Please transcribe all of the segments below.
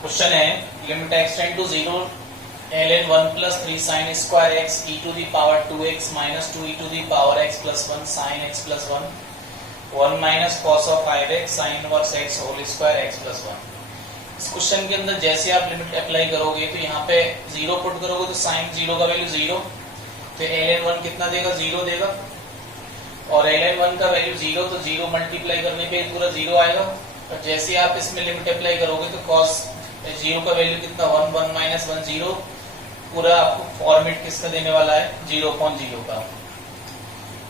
Question है limit x tend to 0 ln 1 plus 3 sin square x e to the power 2x minus 2 e to the power x plus 1 sin x plus 1 1 minus cos of 5x sin inverse x whole square x plus 1। इस question के अंदर जैसे आप limit apply करोगे तो यहाँ पे 0 put करोगे तो sin 0 का वैल्यू 0, तो ln 1 कितना देगा 0 देगा, और ln 1 का वैल्यू 0 तो 0 मल्टीप्लाई करने पे पूरा 0 आएगा। और जैसे आप इसमें लिमिट अप्लाई करोगे तो cos 0 का वैल्यू कितना 1 1 माइनस 1 0, पूरा आपको फॉर्मेट किसका देने वाला है 0/0 का।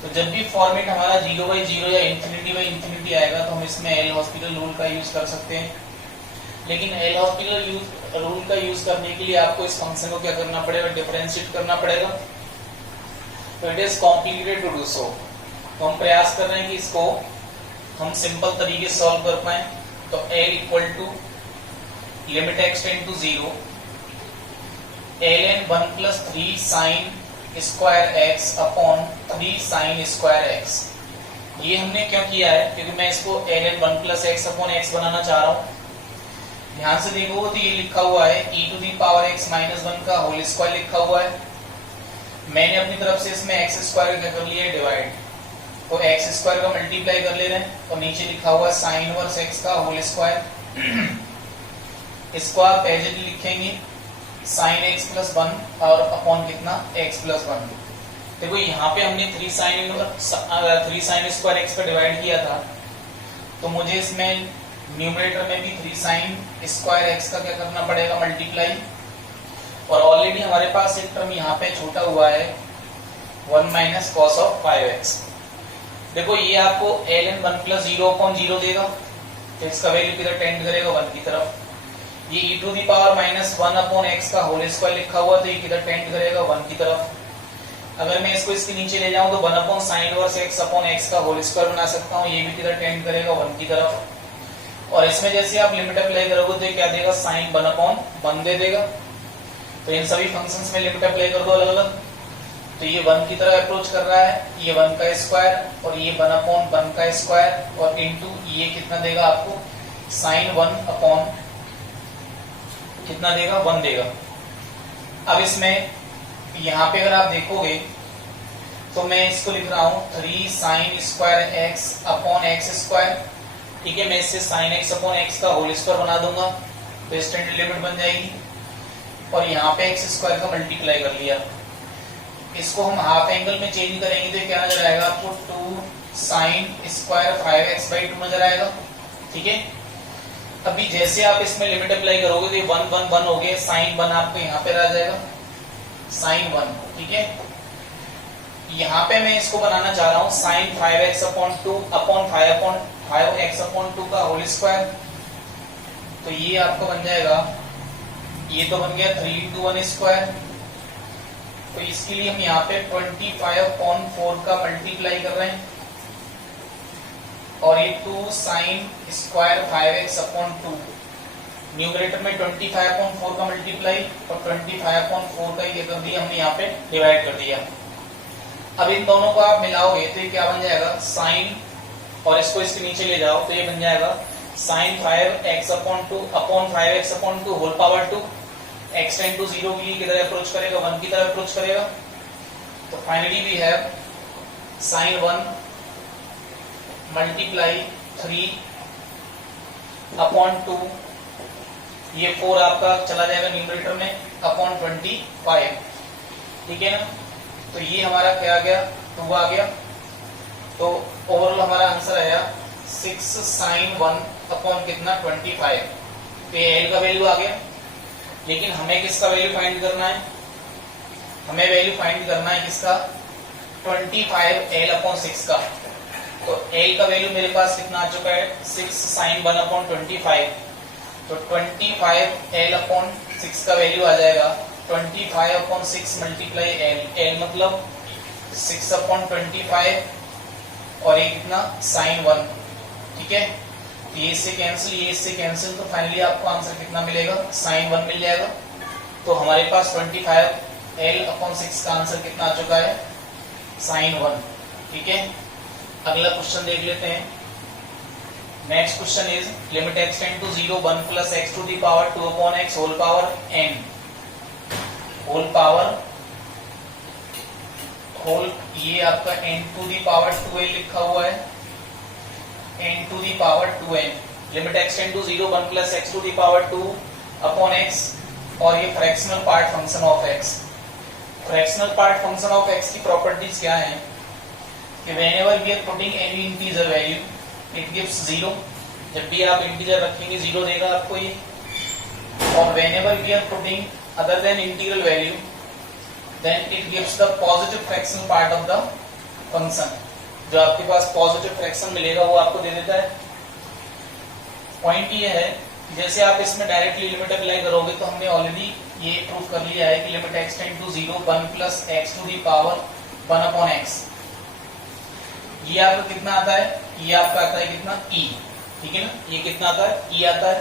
तो जब भी फॉर्मेट हमारा 0/0 या इंफिनिटी आएगा तो हम इसमें एल हॉस्पिटल रूल का यूज कर सकते हैं। लेकिन एल हॉस्पिटल रूल का यूज करने के लिए आपको इस फंक्शन को क्या करना पड़ेगा, डिफरेंशिएट करना पड़ेगा। तो it is complicated to do so. तो हम प्रयास कर रहे हैं कि इसको हम सिंपल तरीके से सॉल्व कर पाए। तो L equal to limit x tend to 0 ln 1 plus 3 sin square x upon 3 sin square x। ये हमने क्यों किया है, क्योंकि मैं इसको ln 1 plus x upon x बनाना चाह रहा हूं। ध्यान से देखो तो ये लिखा हुआ है e to the power x minus 1 का होल स्क्वायर लिखा हुआ है। मैंने अपनी तरफ से इसमें x स्क्वायर क्या कर लिया है डिवाइड, तो x स्क्वायर का मल्टीप्लाई कर ले रहे हैं और नीचे लिखा हुआ है साइन इनवर्स x का होल स्क्वायर। इसको आप एज इट लिखेंगे साइन x प्लस 1 और अपॉन कितना x प्लस 1। देखो यहाँ पे हमने 3 साइन स्क्वायर x पे डिवाइड किया था, तो मुझे इसमें न्यूमरेटर में भी 3 साइन स्क्वायर x का क्या करना पड़ेगा मल्टीप्लाई। और ऑलरेडी हमारे पास एक टर्म यहाँ पे छोटा हुआ है 1 माइनस कॉस ऑफ 5x। देखो ये आपको ln 1 प्लस 0/0 देगा, तो इसका वैल्यू किधर टेंड करेगा 1 की तरफ। ये e to the power minus 1 upon x का होल स्क्वायर लिखा हुआ, तो ये किधर टेंड करेगा 1 की तरफ। अगर मैं इसको इसके नीचे ले जाऊं तो 1 upon sine inverse x upon x का होल स्क्वायर बना सकता हूं, ये भी किधर टेंड करेगा 1 की तरफ। और इसमें जैसे आप लिमिट अप्लाई करोगे तो ये क्या देगा साइन 1/1 दे देगा। तो इन सभी फंक्शंस में लिमिट अप्लाई कर दो अलग अलग, तो ये 1 की तरह अप्रोच कर रहा है, ये 1 का स्क्वायर और ये 1/1 का स्क्वायर और इनटू ये कितना देगा आपको साइन 1 अपॉन कितना देगा 1 देगा। अब इसमें यहाँ पे अगर आप देखोगे तो मैं इसको लिख रहा हूं 3 sign square x upon x square. ठीक है, मैं इससे साइन x अपॉन x का होल स्क्वायर बना दूंगा तो स्टैंडर्ड लिमिट बन जाएगी। और यहाँ पे x स्क्वायर का मल्टीप्लाई कर लिया, इसको हम हाफ एंगल में चेंज करेंगे तो क्या नजर आएगा आपको 2 साइन स्क्वायर 5x/2 नजर आएगा। ठीक है, अभी जैसे आप इसमें लिमिट अप्लाई करोगे तो ये 1 1 1 हो गए, साइन 1 आपको यहाँ पे आ जाएगा साइन 1। ठीक है, यहाँ पे मैं इसको बनाना चाह रहा हूँ साइन 5x/2 अपॉन 5x/2 का होल स्क्वायर। तो ये आपको बन जाएगा, ये तो बन गया 3 into 1 स्क्वायर। तो इसके लिए हम यहाँ पे 25/4 का मल्टीप्लाई कर रहे हैं और ये 2 साइन स्क्वायर 5x/2 न्यूमरेटर में 25/4 का मल्टीप्लाई और 25/4 का ये कर दिया हमने यहाँ पे डिवाइड कर दिया। अब इन दोनों को आप मिलाओगे तो ये क्या बन जाएगा साइन, और इसको इसके नीचे ले जाओ तो ये बन जाएगा sine 5x/2 upon 5x/2 whole power 2। x tend to 0 के लिए किधर अप्रोच करेगा 1 की तरफ अप्रोच करेगा। तो finally we have sine 1 multiply 3 upon 2, ये 4 आपका चला जाएगा न्यूमरेटर में अपॉन 25। ठीक है ना, तो ये हमारा क्या आ गया 2 आ गया। तो ओवरऑल हमारा आंसर आया 6 साइन 1 अपॉन कितना 25। तो ये एल का वैल्यू आ गया। लेकिन हमें किसका वैल्यू फाइंड करना है, हमें वैल्यू फाइंड करना है किसका 25 L अपॉन 6 का। तो L का वैल्यू मेरे पास कितना आ चुका है 6 साइन 1 अपॉन 25। तो 25 L अपॉन 6 का वैल्यू आ जाएगा 25 अपॉन 6 मल्टीप्लाई L। L मतलब 6 अपॉन 25 और ये कितना साइन 1। ठीक है, ये इससे कैंसिल, तो फाइनली आपको आंसर कितना मिलेगा साइन 1 मिल जाएगा। तो हमारे पास 25 L अपॉन 6 का आंसर कितना आ चुका है साइन 1। ठीक है, अगला क्वेश्चन देख लेते हैं। Next question is limit x tend to 0 1 plus x to the power 2 upon x whole power n whole ये आपका n to the power 2n लिखा हुआ है, n to the power 2n limit x tend to 0 1 plus x to the power 2 upon x और ये fractional part function of x। Fractional part function of x की properties क्या है कि whenever we are putting any integer value it gives 0। जब भी आप integer रखेंगे 0 देगा आपको ये। और whenever we are putting other than integral value then it gives the positive fractional part of the function. जो आपके पास पॉजिटिव फ्रैक्शन मिलेगा वो आपको दे देता है। पॉइंट ये है जैसे आप इसमें डायरेक्टली लिमिट अप्लाई करोगे तो हमने ऑलरेडी ये प्रूव कर लिया है कि limit x tend to 0 1 plus x to the power 1 upon x ये आपका कितना आता है, ये आपका आता है कितना e, ठीक है ना। ये कितना आता है, e आता है।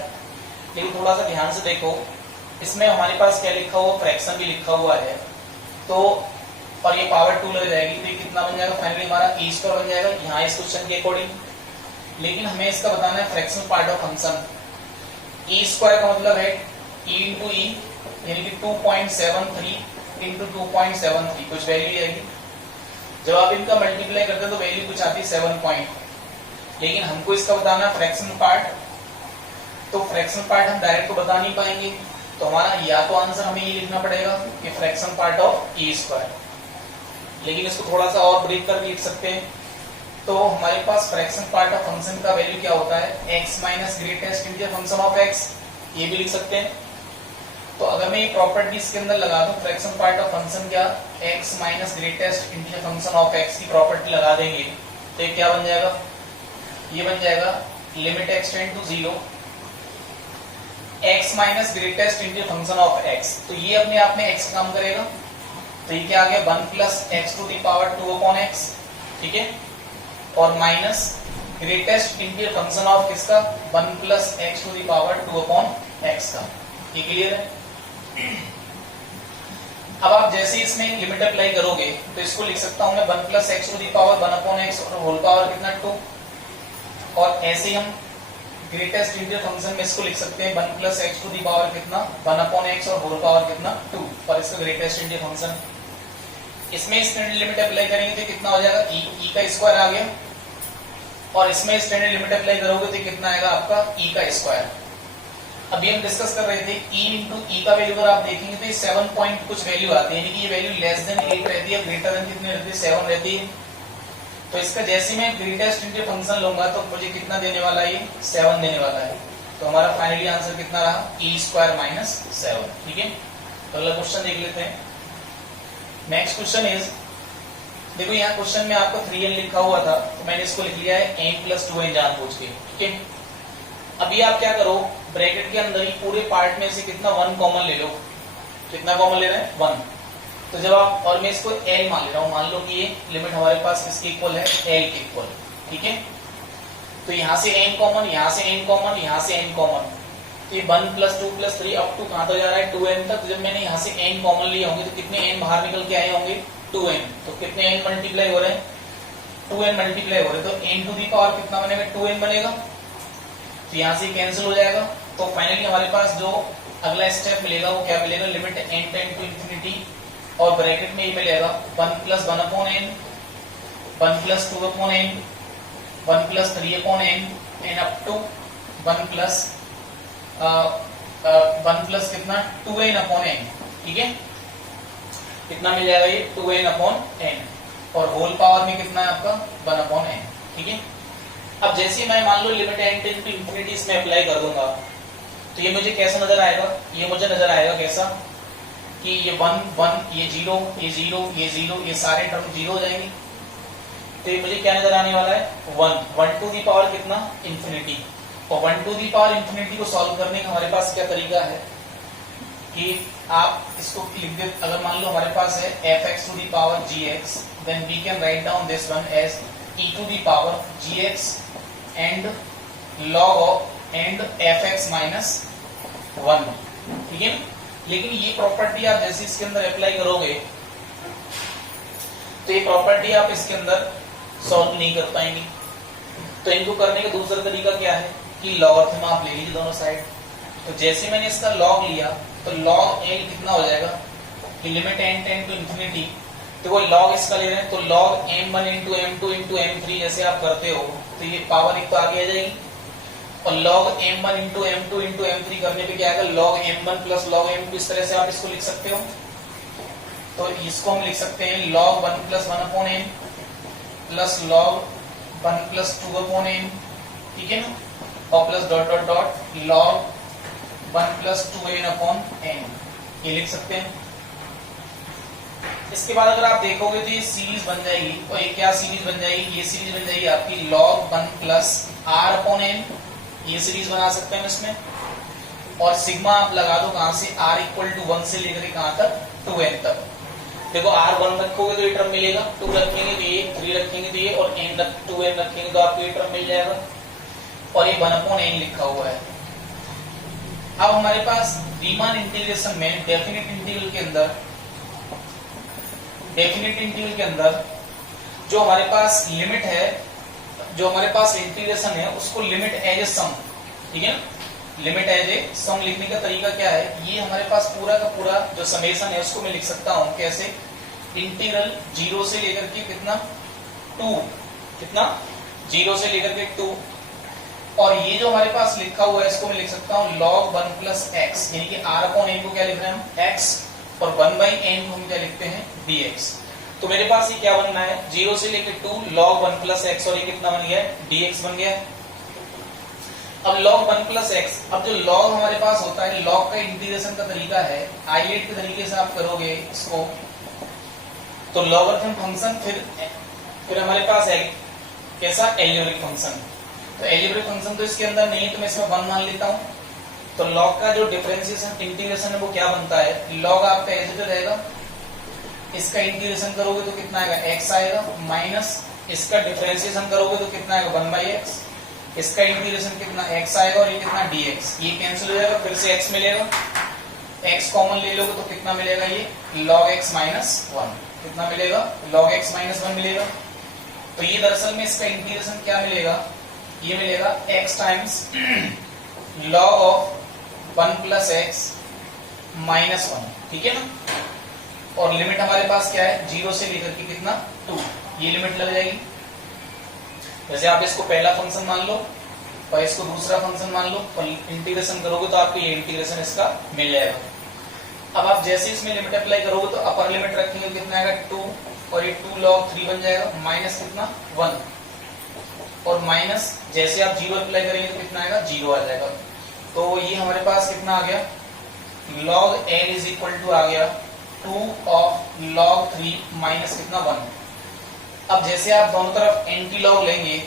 लेकिन थोड़ा सा ध्यान से देखो इसमें हमारे पास क्या लिखा हुआ, फ्रैक्शन भी लिखा हुआ है तो और ये पावर 2 लग जाएगी तो ये कितना बन जाएगा फाइनली हमारा e स्क्वायर बन जाएगा यहाँ इस क्वेश्चन के अकॉर्डिंग। लेकिन हमें इसका बताना है fractional part of function. e square का मतलब है e इंटू ई यानी कि 2.73 इंटू 2.73 कुछ वैल्यू आएगी। जब आप इनका मल्टीप्लाई करते हैं तो वैल्यू कुछ आती है 7 पॉइंट। लेकिन हमको इसका बताना है फ्रैक्शनल पार्ट, तो फ्रैक्शनल पार्ट हम डायरेक्ट तो बता नहीं पाएंगे तो हमारा या तो आंसर हमें ये लिखना पड़ेगा कि fractional part of e square. लेकिन इसको थोड़ा सा और ब्रेक कर लिख सकते हैं तो हमारे पास फ्रैक्शनल पार्ट ऑफ फंक्शन का वैल्यू क्या होता है x minus greatest integer function of x, ये भी लिख सकते हैं। तो अगर मैं ये प्रॉपर्टीज के अंदर लगा दूं फ्रैक्शनल पार्ट ऑफ फंक्शन क्या x minus greatest integer function of x की प्रॉपर्टी लगा देंगे तो ये क्या बन जाएगा, ये बन जाएगा limit x tend to 0 x minus greatest integer function of x। तो ये अपने आप में x काम करेगा तो ये क्या आ गया 1 plus x to the power 2 upon x, ठीक है। और minus greatest integer function of किसका 1 plus x to the power 2 upon x का। ये क्लियर है। अब आप जैसे ही इसमें लिमिट अप्लाई करोगे तो इसको लिख सकता हूं मैं 1 plus x to the power 1 upon x और होल पावर कितना 2। और ऐसे ही हम ग्रेटेस्ट इंटीजर फंक्शन में इसको लिख सकते हैं 1 plus x to the power कितना 1 अपॉन एक्स और होल पावर कितना 2 और इसका ग्रेटेस्ट इंटीजर फंक्शन। इसमें स्टैंडर्ड लिमिट अप्लाई करेंगे तो कितना हो जाएगा e का स्क्वायर आ गया और इसमें स्टैंडर्ड लिमिट अप्लाई करोगे तो कितना आएगा आपका e का स्क्वायर। अभी हम डिस्कस कर रहे थे e इंटू ई का वैल्यू अगर आप देखेंगे तो 7 पॉइंट कुछ वैल्यू आती है यानी कि ये वैल्यू लेस देन 8 रहती है, ग्रेटर देन कितनी रहती है 7 रहती है। तो इसका जैसे मैं ग्रेटेस्ट इंटीजर फंक्शन लूंगा तो मुझे कितना देने वाला है, ये 7 देने वाला है। तो हमारा फाइनली आंसर कितना रहा e स्क्वायर माइनस 7, ठीक है। तो अगला क्वेश्चन देख लेते हैं। नेक्स्ट क्वेश्चन इज देखो यहाँ क्वेश्चन में आपको 3n लिखा हुआ था तो मैंने इसको लिख लिया है n प्लस 2n जानबूझ के, ठीक है। अभी आप क्या करो ब्रैकेट के अंदर ही पूरे पार्ट में से कितना 1 कॉमन ले लो। कितना कॉमन ले रहे हैं 1। तो जब आप और मैं इसको l मान ले रहा हूं, मान लो कि ये लिमिट हमारे पास किसके इक्वल है l के इक्वल, ठीक है। तो यहां से n कॉमन, यहां से n कॉमन, यहां से n कॉमन तो ये 1 प्लस 2 प्लस 3 अप टू कहां तक जा रहा है 2n तक। तो जब मैंने यहां से n कॉमन लिए होंगे तो कितने n बाहर निकल के आए होंगे 2n। तो कितने n मल्टीप्लाई हो रहे हैं 2n मल्टीप्लाई हो रहे हैं तो n टू दी पावर कितना बनेगा 2n बनेगा। तो यहाँ से कैंसिल हो जाएगा। तो फाइनली हमारे पास जो अगला स्टेप मिलेगा वो क्या मिलेगा limit n tend to infinity और ब्रैकेट में ये मिलेगा 1 plus 1 upon n, 1 plus 2 upon n, 1 plus 3 upon n and up to 1 plus कितना 2n अपॉन n, ठीक है। कितना मिल जाएगा ये 2n अपॉन n और होल पावर में कितना है आपका 1 अपॉन n, ठीक है। अब जैसे मैं मान लो limit n tend to infinity इसमें अप्लाई कर दूंगा तो ये मुझे कैसा नजर आएगा, ये मुझे नजर आएगा कैसा कि ये 1 1 ये 0 ये 0 ये 0 ये सारे टर्म 0 हो जाएंगे। तो ये मुझे क्या नजर आने वाला है 1 टू दी पावर कितना इंफिनिटी। और 1 टू दी पावर इंफिनिटी को सॉल्व करने का हमारे पास क्या तरीका है कि आप इसको लिख दे। अगर मान लो हमारे पास है f(x) to the power gx then we can write down this one as e to the power gx and log of and fx minus 1, ठीक है। लेकिन ये प्रॉपर्टी आप जैसे इसके अंदर अप्लाई करोगे तो ये प्रॉपर्टी आप इसके अंदर सॉल्व नहीं कर पाएंगे। तो इनको करने का दूसरा तरीका क्या है कि लॉगरिथम आप ले लीजिए दोनों साइड। तो जैसे मैंने इसका लॉग लिया तो लॉग एल कितना हो जाएगा कि limit n tend to infinity, तो वो लॉग इसका ले रहे हैं तो log m1 into m2 into m3 जैसे आप करते हो तो ये पावर एक तो आगे आ जाएगी, और log m1 into m2 into m3 करने पे क्या आएगा log m1 plus log m2, इस तरह से आप इसको लिख सकते हो। तो इसको हम लिख सकते हैं log 1 plus 1 upon m plus log 1 plus 2 upon m, ठीक है ना, और plus dot dot dot log 1 plus 2n upon n, ये लिख सकते हैं। इसके बाद अगर आप देखोगे तो ये सीरीज बन जाएगी, और ये क्या सीरीज बन जाएगी, ये सीरीज बन जाएगी आपकी log 1 plus r upon n, ये सीरीज बना सकते हैं इसमें। और सिग्मा आप लगा दो कहां से, r इक्वल टू 1 से लेकर कहां तक 2n तक। देखो r 1 रखोगे तो ये टर्म मिलेगा, 2 रखेंगे तो ये, 3 रखेंगे तो ये, और n 2n रखेंगे तो आपको ये टर्म मिल जाएगा, और ये 1 अपॉन n लिखा हुआ है। अब हमारे पास रीमान इंटीग्रेशन में डेफिनेट इंटीग्रल के अंदर जो हमारे पास लिमिट है, जो हमारे पास इंटीग्रेशन है उसको लिमिट एज ए सम, ठीक है ना, लिमिट एज ए सम लिखने का तरीका क्या है, ये हमारे पास पूरा का पूरा जो समेशन है उसको मैं लिख सकता हूं कैसे, इंटीग्रल 0 से लेकर के कितना 2, कितना 0 से लेकर के 2, और ये जो हमारे पास लिखा हुआ है इसको मैं लिख सकता हूं log 1 प्लस एक्स, यानी कि r अपॉन n को क्या लिख रहे हैं हम x, और 1 बाई n को हम क्या लिखते हैं dx। तो मेरे पास ये क्या बनना है, 0 से लेकर 2 log 1 प्लस एक्स, और ये कितना बन गया dx बन गया। अब log 1 प्लस एक्स, अब जो log हमारे पास होता है, log का इंटीग्रेशन का तरीका है आइलेट के तरीके से आप करोगे इसको, तो लॉगरिथम फंक्शन, फिर हमारे पास है कैसा एल्जेब्रिक फंक्शन। तो एल्जेब्रिक फंक्शन तो इसके अंदर नहीं है तो मैं इसमें 1 मान लेता हूं। तो log का जो डिफरेंशिएशन इंटीग्रेशन है वो क्या बनता है, log आपका एज इट रहेगा, इसका इंटीग्रेशन करोगे तो कितना आएगा x आएगा, माइनस इसका डिफरेंशिएशन करोगे तो कितना आएगा 1 बाई एक्स, इसका इंटीग्रेशन कितना x आएगा, और ये कितना dx, ये कैंसिल हो जाएगा, फिर से x मिलेगा, x कॉमन ले लोगे तो कितना मिलेगा, ये log x माइनस 1, कितना मिलेगा log x माइनस 1 मिलेगा। तो ये दरअसल में इसका इंटीग्रेशन क्या मिलेगा, ये मिलेगा x times log of 1 plus x minus 1, ठीक है ना, और लिमिट हमारे पास क्या है 0 से लेकर के कितना 2, ये लिमिट लग जाएगी। जैसे आप इसको पहला फंक्शन मान लो और इसको दूसरा फंक्शन मान लो, और इंटीग्रेशन करोगे तो आपको ये इंटीग्रेशन इसका मिल जाएगा। अब आप जैसे इसमें लिमिट अप्लाई करोगे तो अपर लिमिट रखेंगे कितना आएगा 2, और ये 2 log 3 बन जाएगा, माइनस कितना 1, और माइनस जैसे आप 0 अप्लाई करेंगे तो कितना आएगा 0 आ जाएगा। तो ये हमारे पास कितना आ गया, log n is equal to आ गया 2 ऑफ log 3 माइनस कितना 1। अब जैसे आप दोनों तरफ एंटी लॉग लेंगे,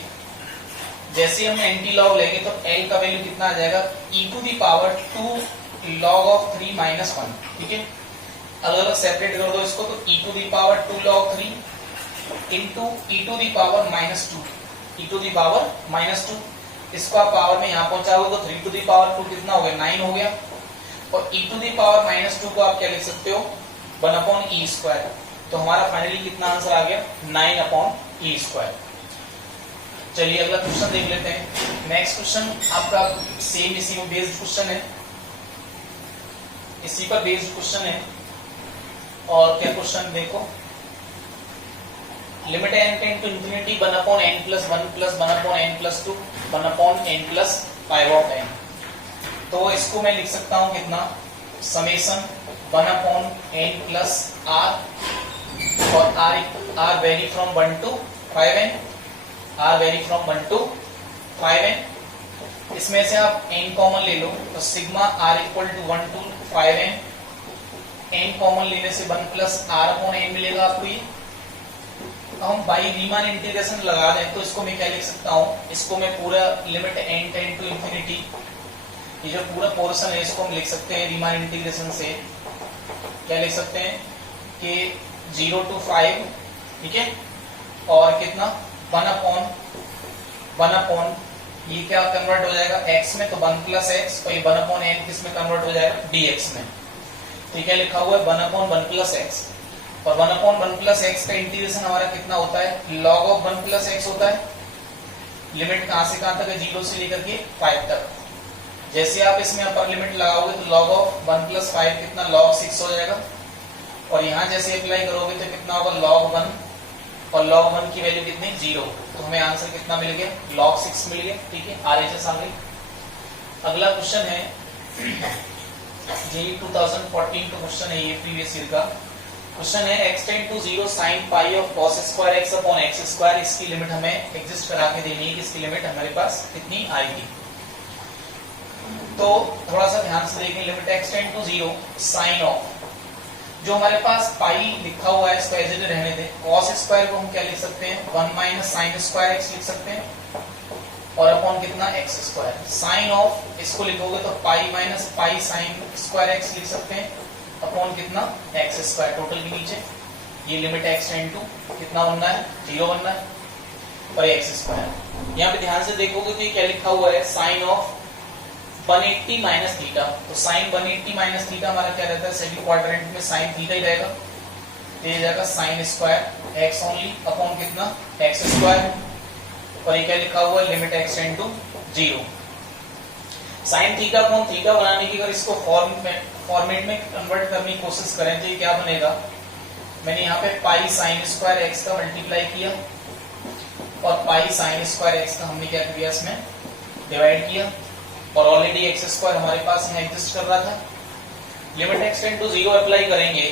जैसे हम एंटी लॉग लेंगे तो l का वैल्यू कितना आ जाएगा e to the power 2 log of 3 minus 1, ठीक है। अलग अलग सेपरेट कर दो इसको, तो e to the power 2 log 3 into e to the power minus 2, e to the power minus 2, इसको आप पावर में यहाँ पहुंचाओगे तो 3 टू दी पावर 2 कितना हो गया 9 हो गया, और e to the power minus 2 को आप क्या लिख सकते हो 1 अपॉन ई स्क्वायर। तो हमारा फाइनली कितना आंसर आ गया 9 अपॉन ई स्क्वायर। चलिए अगला क्वेश्चन देख लेते हैं। नेक्स्ट क्वेश्चन आपका सेम इसी में बेस्ड क्वेश्चन है, इसी पर बेस्ड क्वेश्चन है। और क्या क्वेश्चन देखो, limit n tend to infinity 1 upon n plus 1 plus 1 upon n plus 2 1 upon n plus 5 of n। तो इसको मैं लिख सकता हूं कितना, summation 1 upon n plus r, और r vary from 1 to 5n, r vary from 1 to 5n। इसमें से आप n कॉमन ले लो तो sigma r equal to 1 to 5n, n common लेने से 1 प्लस r अपॉन n मिलेगा आपको। ये हम बाई रीमान इंटीग्रेशन लगा दें तो इसको मैं क्या लिख सकता हूं, इसको मैं पूरा limit n tend to infinity, ये जो पूरा पोर्शन है इसको हम लिख सकते हैं रीमान इंटीग्रेशन से, क्या लिख सकते हैं कि 0 टू 5, ठीक है, और कितना 1 अपॉन ये क्या कन्वर्ट हो जाएगा x में, तो 1 प्लस एक्स, और ये 1 अपॉन n किस में कन्वर्ट हो जाएगा dx में। तो ये क्या लिखा हुआ है 1 अपॉन 1 प्लस एक्स, और 1 अपॉन 1 प्लस एक्स का इंटीग्रेशन हमारा कितना होता है log ऑफ 1 प्लस एक्स होता है, लिमिट कहां से कहां तक है, 0 से लेकर के 5 तक। जैसे आप इसमें अपर लिमिट लगाओगे तो log ऑफ 1 + 5 कितना log 6 हो जाएगा, और यहाँ जैसे अप्लाई करोगे तो कितना होगा log 1, और log 1 की वैल्यू कितनी 0, तो हमें आंसर कितना मिल गया log 6 मिल गया। ठीक है, RHS आ गई। अगला क्वेश्चन है जेई 2014 का क्वेश्चन है, ये प्रीवियस ईयर का क्वेश्चन है। x tend to 0 sin pi of cos square x upon x square, इसकी लिमिट हमें एग्जिस्ट करा के देनी है कि इसकी लिमिट हमारे पास कितनी आएगी। तो थोड़ा सा ध्यान से देखें, limit x tend to 0 sin of, जो हमारे पास पाई लिखा हुआ है इसको एज इट रहने दें, cos स्क्वायर को हम क्या लिख सकते हैं 1 - sin स्क्वायर x लिख सकते हैं, और अपॉन कितना x स्क्वायर। साइन ऑफ इसको लिखोगे तो pi minus pi sine square x लिख सकते हैं, अपॉन कितना x स्क्वायर टोटल के नीचे। ये लिमिट x टेंड टू कितना बनना है 0 बनना है, और x स्क्वायर। यहाँ पे ध्यान से देखोगे तो ये क्या लिखा हुआ है साइन ऑफ 180 माइनस थीटा, तो साइन 180 माइनस थीटा हमारा क्या रहता है सेकंड क्वाड्रेंट में साइन थीटा ही रहेगा, तो ये जाएगा sine square x only upon कितना x स्क्वायर, और ये क्या लिखा हुआ है limit x tend to 0। Sine theta upon theta बनाने की अगर इसको फॉर्मेट में कन्वर्ट करने की कोशिश करें तो ये क्या बनेगा, मैंने यहाँ पे पाई साइन स्क्वायर x का मल्टीप्लाई किया, और पाई साइन स्क्वायर x का हमने क्या किया इसमें डिवाइड किया, और ऑलरेडी x स्क्वायर हमारे पास यहाँ एग्जिस्ट कर रहा था। Limit x tend to 0 apply करेंगे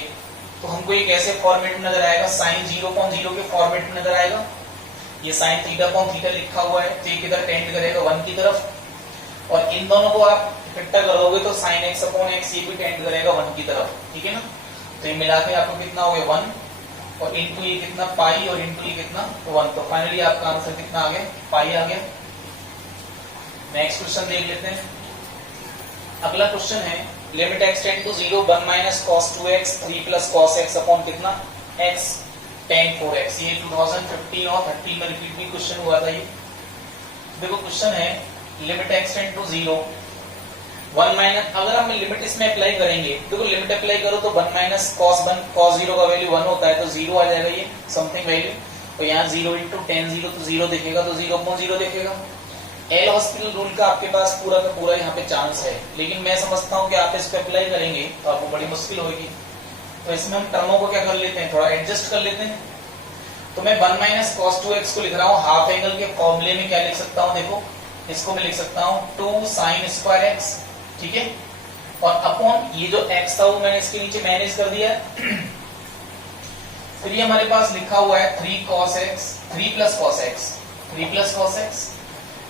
तो हमको ये कैसे फॉर्मेट में नजर आएगा, साइन 0/0 के फॉर्मेट में नजर आएगा। ये साइन थीटा अपॉन थीटा लिखा हुआ है, तो ये किधर टेंड करेगा 1 की तरफ, और इन दोनों को आप इकट्ठा करोगे तो साइन x अपॉन x ये भी टेंड करेगा 1 की तरफ। ठीक है ना, तो ये मिला के आपको कितना हो गया 1, और इनटू ये कितना पाई, और इनटू ये कितना 1, तो फाइनली आपका आंसर कितना आ गया पाई आ गया। नेक्स्ट क्वेश्चन देख लेते हैं। अगला क्वेश्चन है limit x tend to 0 1 - cos 2x 3 + cos x upon कितना x tan 4x। ये 2015 और 13 में रिपीट भी क्वेश्चन हुआ था। ये देखो क्वेश्चन है लिमिट x टेंड टू 0 1 अगर हम लिमिट इसमें अप्लाई करेंगे, देखो लिमिट अप्लाई करो तो 1 - cos 0 का वैल्यू 1 होता है, तो 0 आ जाएगा ये समथिंग वैल्यू, तो यहाँ 0 × tan 0 तो 0 दिखेगा, तो 0/0 दिखेगा। एल हॉस्पिटल रूल का आपके पास पूरा का पूरा यहाँ पे चांस है, लेकिन मैं समझता हूँ कि आप इस पे अप्लाई करेंगे तो आपको बड़ी मुश्किल होगी, तो इसमें हम टर्मों को क्या कर लेते हैं थोड़ा एडजस्ट कर लेते हैं। तो मैं 1 - cos 2x को लिख रहा हूँ हाफ एंगल के फॉर्मूले में, क्या लिख सकता हूँ देखो, इसको मैं लिख सकता हूँ 2 sin स्क्वायर x, ठीक है, और अपॉन ये जो x था वो मैंने इसके नीचे मैनेज कर दिया है। फिर ये हमारे पास लिखा हुआ है 3 cos x 3 + cos x 3 + cos x।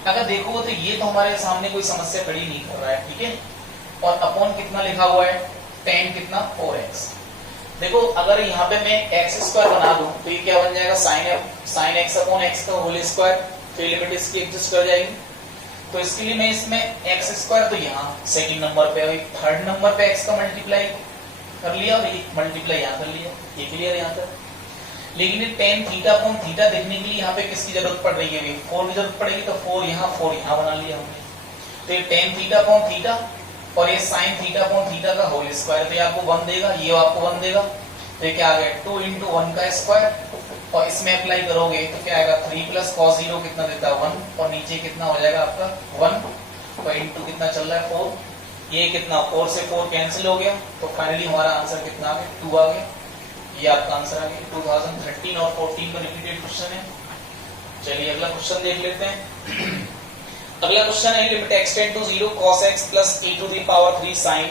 अगर देखो तो ये तो हमारे सामने कोई समस्या खड़ी नहीं कर रहा है, ठीक है, और अपॉन कितना लिखा हुआ है tan कितना 4x। देखो अगर यहाँ पे मैं x स्क्वायर बना दूं तो ये क्या बन जाएगा sin x अपॉन x का होल स्क्वायर, तो लिमिट इसकी एग्जिस्ट कर जाएगी। तो इसके लिए मैं इसमें x स्क्वायर तो यहाँ सेकंड नंबर पे, थर्ड नंबर पे x का मल्टीप्लाई कर लिया, और ये मल्टीप्लाई यहाँ कर लिया, ये क्लियर है यहाँ तक। लेकिन ये tan थीटा अपॉन थीटा देखने के लिए यहाँ पे किसकी जरूरत पड़ रही है, 4 की जरूरत पड़ेगी, तो 4 यहाँ बना लिया हमने। तो ये tan थीटा अपॉन थीटा और ये sin थीटा अपॉन थीटा का होल स्क्वायर, तो ये आपको 1 देगा, ये आपको 1 देगा, तो ये क्या आ गया 2 × 1 का स्क्वायर, और इसमें अप्लाई करोगे तो क्या आएगा 3 + cos 0 कितना देता है 1, और नीचे कितना हो जाएगा आपका 1, तो इंटू कितना चल रहा है 4, ये कितना 4 से 4 कैंसिल हो गया, तो फाइनली हमारा आंसर कितना आ गया 2 आ गया। ये आपका आंसर आ गया। 2013 और 14 में रिपीटेड क्वेश्चन है। चलिए अगला क्वेश्चन देख लेते हैं। अगला क्वेश्चन है limit x tend to 0 cos x + e⁻³ sin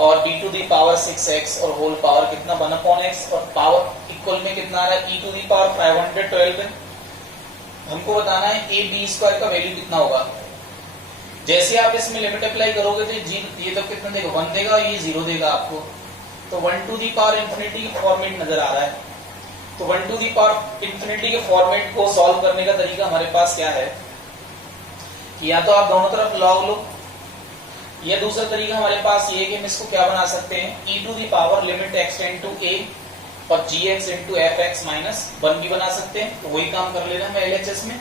और b⁻6x और होल पावर कितना 1/x, और पावर इक्वल में कितना आ रहा है e⁻512 है। हमको बताना है ab² का वैल्यू कितना होगा। जैसे आप इसमें लिमिट अप्लाई करोगे तो ये तो कितना देगा 1 देगा, और ये 0 देगा आपको, तो 1⁻∞ के फॉर्मेट नजर आ रहा है। तो 1⁻∞ के फॉर्मेट को सॉल्व करने का तरीका हमारे पास क्या है कि या तो आप दोनों तरफ लॉग लो, या दूसरा तरीका हमारे पास ये है कि हम इसको क्या बना सकते हैं e⁻ limit x tend to a और gx × fx - 1 भी बना सकते हैं। तो वही काम कर लेना मैं LHS में।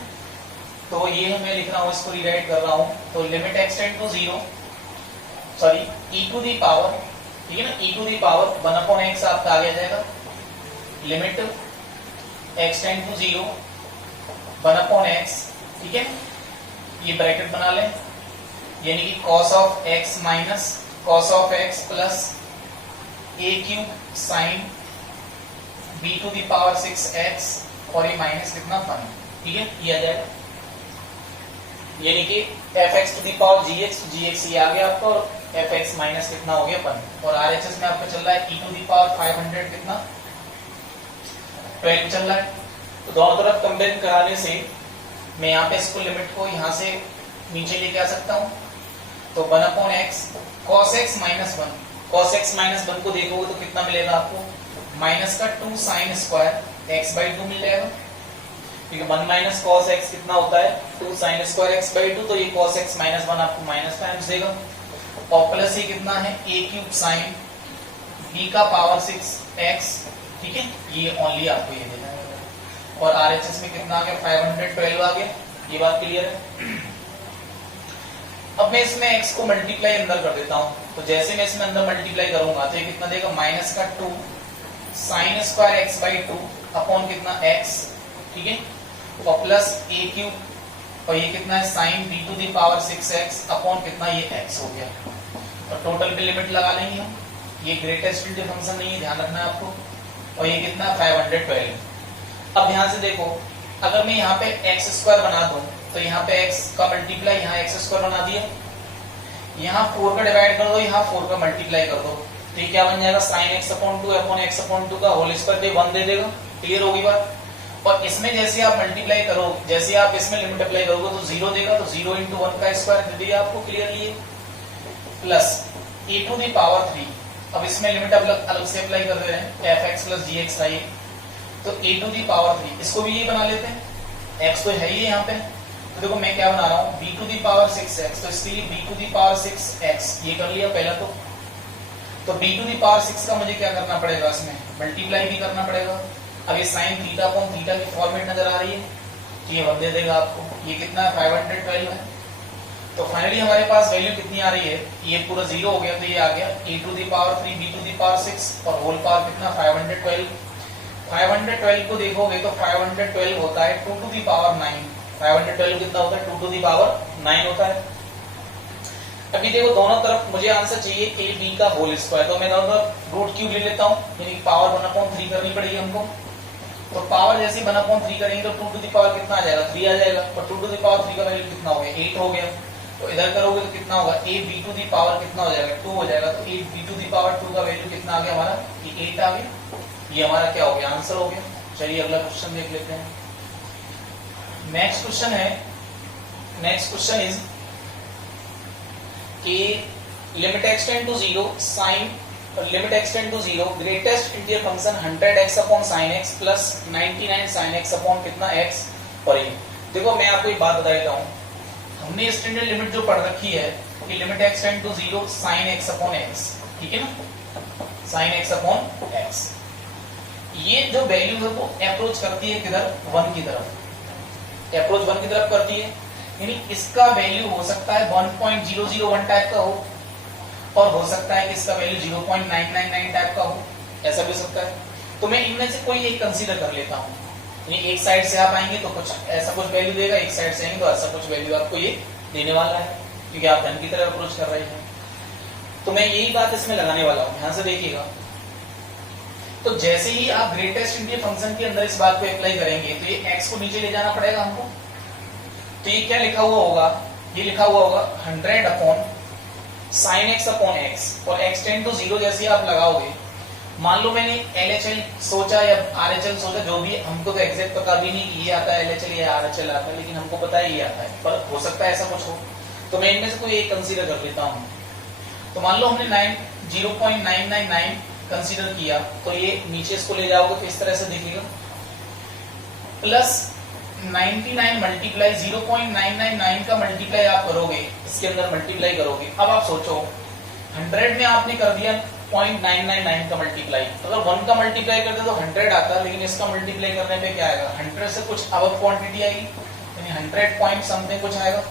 तो ये मैं लिख रहा हूँ, इसको रीराइट कर रहा हूँ। तो limit x tend to 0 sorry e⁻, ठीक है ना, e⁻ 1/x आपका आ जाएगा, limit x tend to 0 1/x ठीक है, ये ब्रैकेट बना लें, यानी कि cos of x minus cos of x plus a cube sine b to the power 6x और ये माइनस कितना 1, ठीक है, ये आ जाएगा, यानी कि fx to the power gx ये आ गया आपका, और fx माइनस कितना हो गया 1, और RHS में आपका चल रहा है e टू द पावर 500 कितना 12 चल रहा है। तो दोनों तरफ कंपेयर कराने से मैं यहाँ पे इसको लिमिट को यहाँ से नीचे लेके आ सकता हूँ, तो 1 upon x cos x minus 1, cos x minus 1 को देखोगे तो कितना मिलेगा आपको, माइनस का 2 साइन स्क्वायर x बाई 2 मिल जाएगा, क्योंकि 1 माइनस cos x कितना होता है 2 साइन स्क्वायर x बाई 2, तो ये cos x माइनस 1 आपको माइनस टाइम्स देगा, और प्लस ये कितना है a क्यूब साइन b का पावर 6x, ठीक है, ये ओनली आपको ये देना है, और RHS में कितना आ गया 512 आ गया, ये बात क्लियर है। अब मैं इसमें x को मल्टीप्लाई अंदर कर देता हूं, तो जैसे मैं इसमें अंदर मल्टीप्लाई करूंगा तो ये कितना देगा, माइनस का 2 sign square x by 2 upon कितना x, ठीक है, और प्लस a क्यूब, और ये कितना है sine b to the power 6x upon कितना ये x हो गया, और टोटल पे लिमिट लगा लेंगे हम, ये ग्रेटेस्ट इंटीजर फंक्शन नहीं है, ध्यान रखना है आपको, और ये कितना 512। अब ध्यान से देखो, अगर मैं यहाँ पे एक्स स्क्वायर बना दूं तो यहाँ पे x का मल्टीप्लाई यहाँ एक्स स्क्वायर बना दिया, यहाँ 4 का डिवाइड कर दो, यहाँ 4 का मल्टीप्लाई कर दो, तो ये क्या बन जाएगा sine x upon 2 upon x upon 2 का होल स्क्वायर दे 1 दे देगा, क्लियर होगी बात। और इसमें जैसे आप मल्टीप्लाई करो, जैसे आप इसमें लिमिट अप्लाई करोगे तो 0 देगा, तो 0 इंटू 1 का स्क्वायर दे दिया आपको clearly, plus a to the power 3, अब इसमें लिमिट अलग से अप्लाई कर दे रहे हैं fx प्लस gx आई, तो a टू दी पावर 3, इसको भी ये बना लेते हैं, x तो है ही यहाँ पे, तो देखो मैं क्या बना रहा हूँ b to the power 6x, तो इसके लिए b to the power 6x ये कर लिया पहला, तो b टू दी पावर 6 का मुझे क्या करना पड़ेगा, इसमें मल्टीप्लाई भी करना पड़ेगा। अब ये साइन थीटा अपॉन थीटा की फॉर्मेट नजर आ रही है, तो ये 1 दे देगा आपको, ये कितना है 512 है, तो फाइनली हमारे पास वैल्यू कितनी आ रही है, ये पूरा 0 हो गया, तो ये आ गया a to the power 3 b to the power 6 और होल पावर कितना 512, 512 को देखोगे तो 512 होता है 2 टू दी पावर 9, 512 कितना होता है 2 टू दी पावर 9 होता है। अभी देखो दोनों तरफ मुझे आंसर चाहिए a b का होल स्क्वायर, तो मैं दोनों तरफ रूट क्यूब ले लेता हूँ, यानी पावर 1/3 करनी पड़ेगी हमको, तो पावर जैसे 1/3 करेंगे तो 2 टू दी पावर कितना आ जाएगा 3 आ जाएगा, और 2 टू दी पावर 3 का वैल्यू कितना हो गया 8 हो गया, तो इधर करोगे तो कितना होगा a b to the power कितना हो जाएगा 2 हो जाएगा, तो a b to the power 2 का वैल्यू कितना आ गया हमारा, ये 8 आ गया, ये हमारा क्या हो गया आंसर हो गया। चलिए अगला क्वेश्चन देख लेते हैं। नेक्स्ट क्वेश्चन है, नेक्स्ट क्वेश्चन इज कि limit x tend to 0 sine limit x tend to 0 greatest integer function 100x upon sin x plus 99 sin x upon कितना x पर ये। देखो मैं आपको एक बात बता देता हूँ, हमने स्टैंडर्ड लिमिट जो पढ़ रखी है कि limit x tend to 0 sin x upon x, ठीक है ना, sin x अपॉन x, ये जो वैल्यू है वो अप्रोच करती है किधर 1 की तरफ, अप्रोच 1 की तरफ करती है, यानी इसका वैल्यू हो सकता है 1.001 टाइप का हो, और हो सकता है कि इसका वैल्यू 0.999 टाइप का हो, ऐसा भी हो सकता है। तो मैं इनमें से कोई एक कंसीडर कर लेता हूँ, यानी एक साइड से आप आएंगे तो कुछ ऐसा कुछ वैल्यू देगा, एक साइड से आएंगे तो ऐसा कुछ वैल्यू आपको ये देने वाला है, क्योंकि आप धन की तरफ अप्रोच कर रहे हैं। तो मैं यही बात इसमें लगाने वाला हूँ, ध्यान से देखिएगा। तो जैसे ही आप ग्रेटेस्ट इंटीजर फंक्शन के अंदर इस बात को अप्लाई करेंगे तो ये x को नीचे ले जाना पड़ेगा हमको, तो ये क्या लिखा हुआ होगा, ये लिखा हुआ होगा 100 upon sin x upon x, और x टेंड टू 0 जैसे आप लगाओगे, मान लो मैंने LHL सोचा या RHL सोचा, जो भी, हमको तो एग्जैक्ट पता भी नहीं कि ये आता है LHL या RHL आता है, लेकिन हमको पता है ये आता है, पर हो सकता है ऐसा कुछ हो, तो मैं इनमें से कोई एक कंसीडर कर लेता हूँ। तो मान लो हमने 0.999 कंसीडर किया, तो ये नीचे इसको ले जाओगे तो इस तरह से दिखेगा, प्लस 99 मल्टीप्लाई 0.999 का मल्टीप्लाई आप करोगे, इसके अंदर मल्टीप्लाई करोगे। अब आप सोचो 100 में आपने कर दिया 0.999 का मल्टीप्लाई, अगर 1 का मल्टीप्लाई करते तो 100 आता, लेकिन इसका मल्टीप्लाई करने पे क्या आएगा, 100 से कुछ अब क्वांटिटी आएगी, यानी 100 पॉइंट समथिंग कुछ आएगा,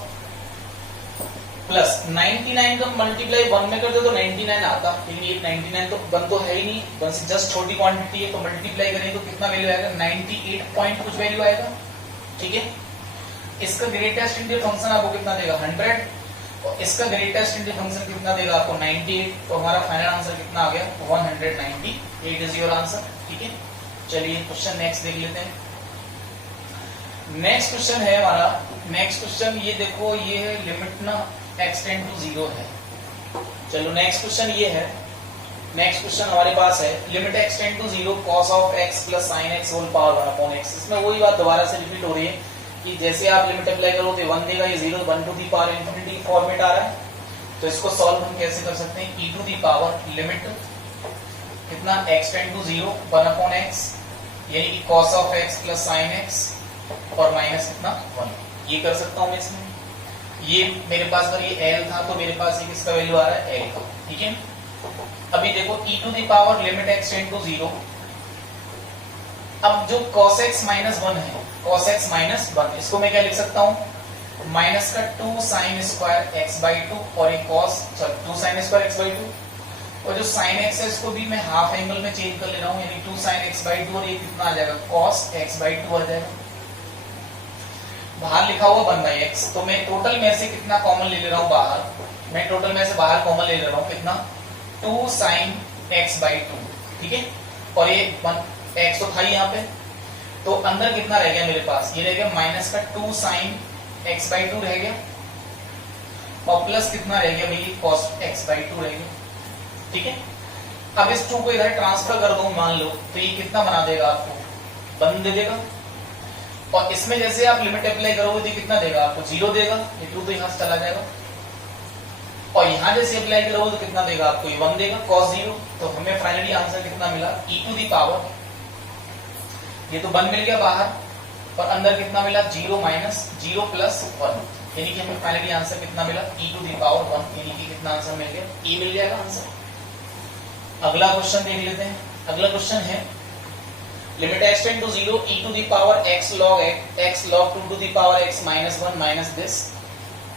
प्लस 99 का मल्टीप्लाई 1 में करते तो 99 आता, लेकिन ये 99 तो 1 तो है ही नहीं, 1 से जस्ट छोटी क्वांटिटी है, तो मल्टीप्लाई करेंगे तो कितना वैल्यू आएगा 98 पॉइंट कुछ वैल्यू आएगा, ठीक है। इसका ग्रेटेस्ट इंटीजर फंक्शन आपको कितना देगा 100 और इसका ग्रेटेस्ट इंटीजर फंक्शन कितना देगा आपको 98। तो हमारा फाइनल आंसर कितना आ गया 198 इज योर आंसर। ठीक है, चलिए क्वेश्चन नेक्स्ट देख लेते हैं। नेक्स्ट क्वेश्चन है हमारा, नेक्स्ट क्वेश्चन ये देखो, ये है लिमिट ना x टेंड टू 0 है। चलो नेक्स्ट क्वेश्चन ये है, नेक्स्ट क्वेश्चन हमारे पास है limit x tend to 0 cos of x plus sin x whole power 1 upon x। इसमें वही बात दोबारा से रिपीट हो रही है कि जैसे आप लिमिट अप्लाई करोगे 1 देगा, ये 0 1 to the power infinity format आ रहा है। तो इसको सॉल्व हम कैसे कर सकते हैं, e to the power limit कितना x tend to 0 1 upon x, यानी कि cos of x plus sin x और माइनस कितना 1। ये कर सकता हूं मैं इसमें। ये मेरे पास अगर ये l था तो मेरे पास ये किसका वैल्यू आ रहा है l का। ठीक है, अभी देखो e to the power limit x tend to 0। अब जो cos x माइनस 1 है, cos x माइनस 1, इसको मैं क्या लिख सकता हूं माइनस का 2 sin स्क्वायर x बाई 2 और एक cos 2 sin square x by 2, और जो sin x है इसको भी मैं हाफ एंगल में चेंज कर ले रहा हूं, यानी 2 sin x बाई 2 और ये कितना आ जाएगा cos x बाई 2 आ जाएगा। बाहर लिखा हुआ 1 बाई x, तो मैं टोटल में से कितना कॉमन ले रहा हूं बाहर, मैं टोटल में से बाहर कॉमन ले रहा हूं कितना 2 sin x बाई 2। ठीक है, और ये x तो था ही यहाँ पे, तो अंदर कितना रह गया मेरे पास, ये रह गया माइनस का 2 sin x बाई 2 रह गया और प्लस कितना रह गया भाई cos x बाई 2 रह गया। ठीक है, अब इस 2 को इधर ट्रांसफर कर दूं मान लो, तो ये कितना बना देगा आपको 1 दे देगा, और इसमें जैसे आप लिमिट अप्लाई करोगे तो कितना देगा आपको 0 देगा, ये 2 तो यहां से चला जाएगा, और यहां जैसे अप्लाई करोगे तो कितना देगा आपको ये 1 देगा cos 0। तो हमें फाइनली आंसर कितना मिला e टू दी पावर, ये तो 1 मिल गया बाहर, और अंदर कितना मिला 0 माइनस 0 प्लस 1, यानी कि हमें फाइनली आंसर कितना मिला e टू दी पावर 1, यानी कि कितना आंसर मिल गया e मिल जाएगा आंसर। अगला क्वेश्चन देख लेते हैं। अगला क्वेश्चन है limit x tend to 0 e to the power x log 2 to the power x minus 1 minus this,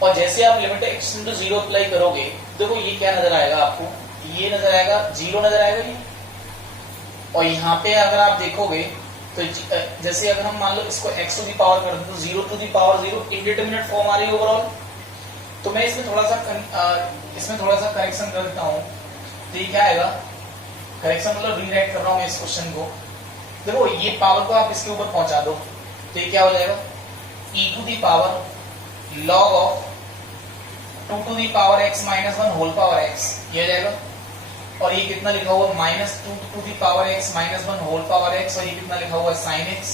और जैसे आप limit x tend to 0 apply करोगे देखो ये क्या नजर आएगा आपको, ये नजर आएगा 0 नजर आएगा ये, और यहाँ पे अगर आप देखोगे तो जैसे अगर हम मान लो इसको x टू दी पावर कर दें तो 0 to the power 0 indeterminate form आ रही है ओवरऑल। तो मैं इसमें थोड़ा सा करेक्शन कर देता हूँ, तो ये क्या आएगा, करेक्शन मतलब रीराइट कर रहा हूँ मैं इस क्वेश्चन को। देखो ये पावर को आप इसके ऊपर पहुंचा दो तो ये क्या हो जाएगा e to the power log of 2 to the power x minus 1 whole power x, ये हो जाएगा, और ये कितना लिखा हुआ minus 2 to the power x minus 1 whole power x, और ये कितना लिखा हुआ sin x,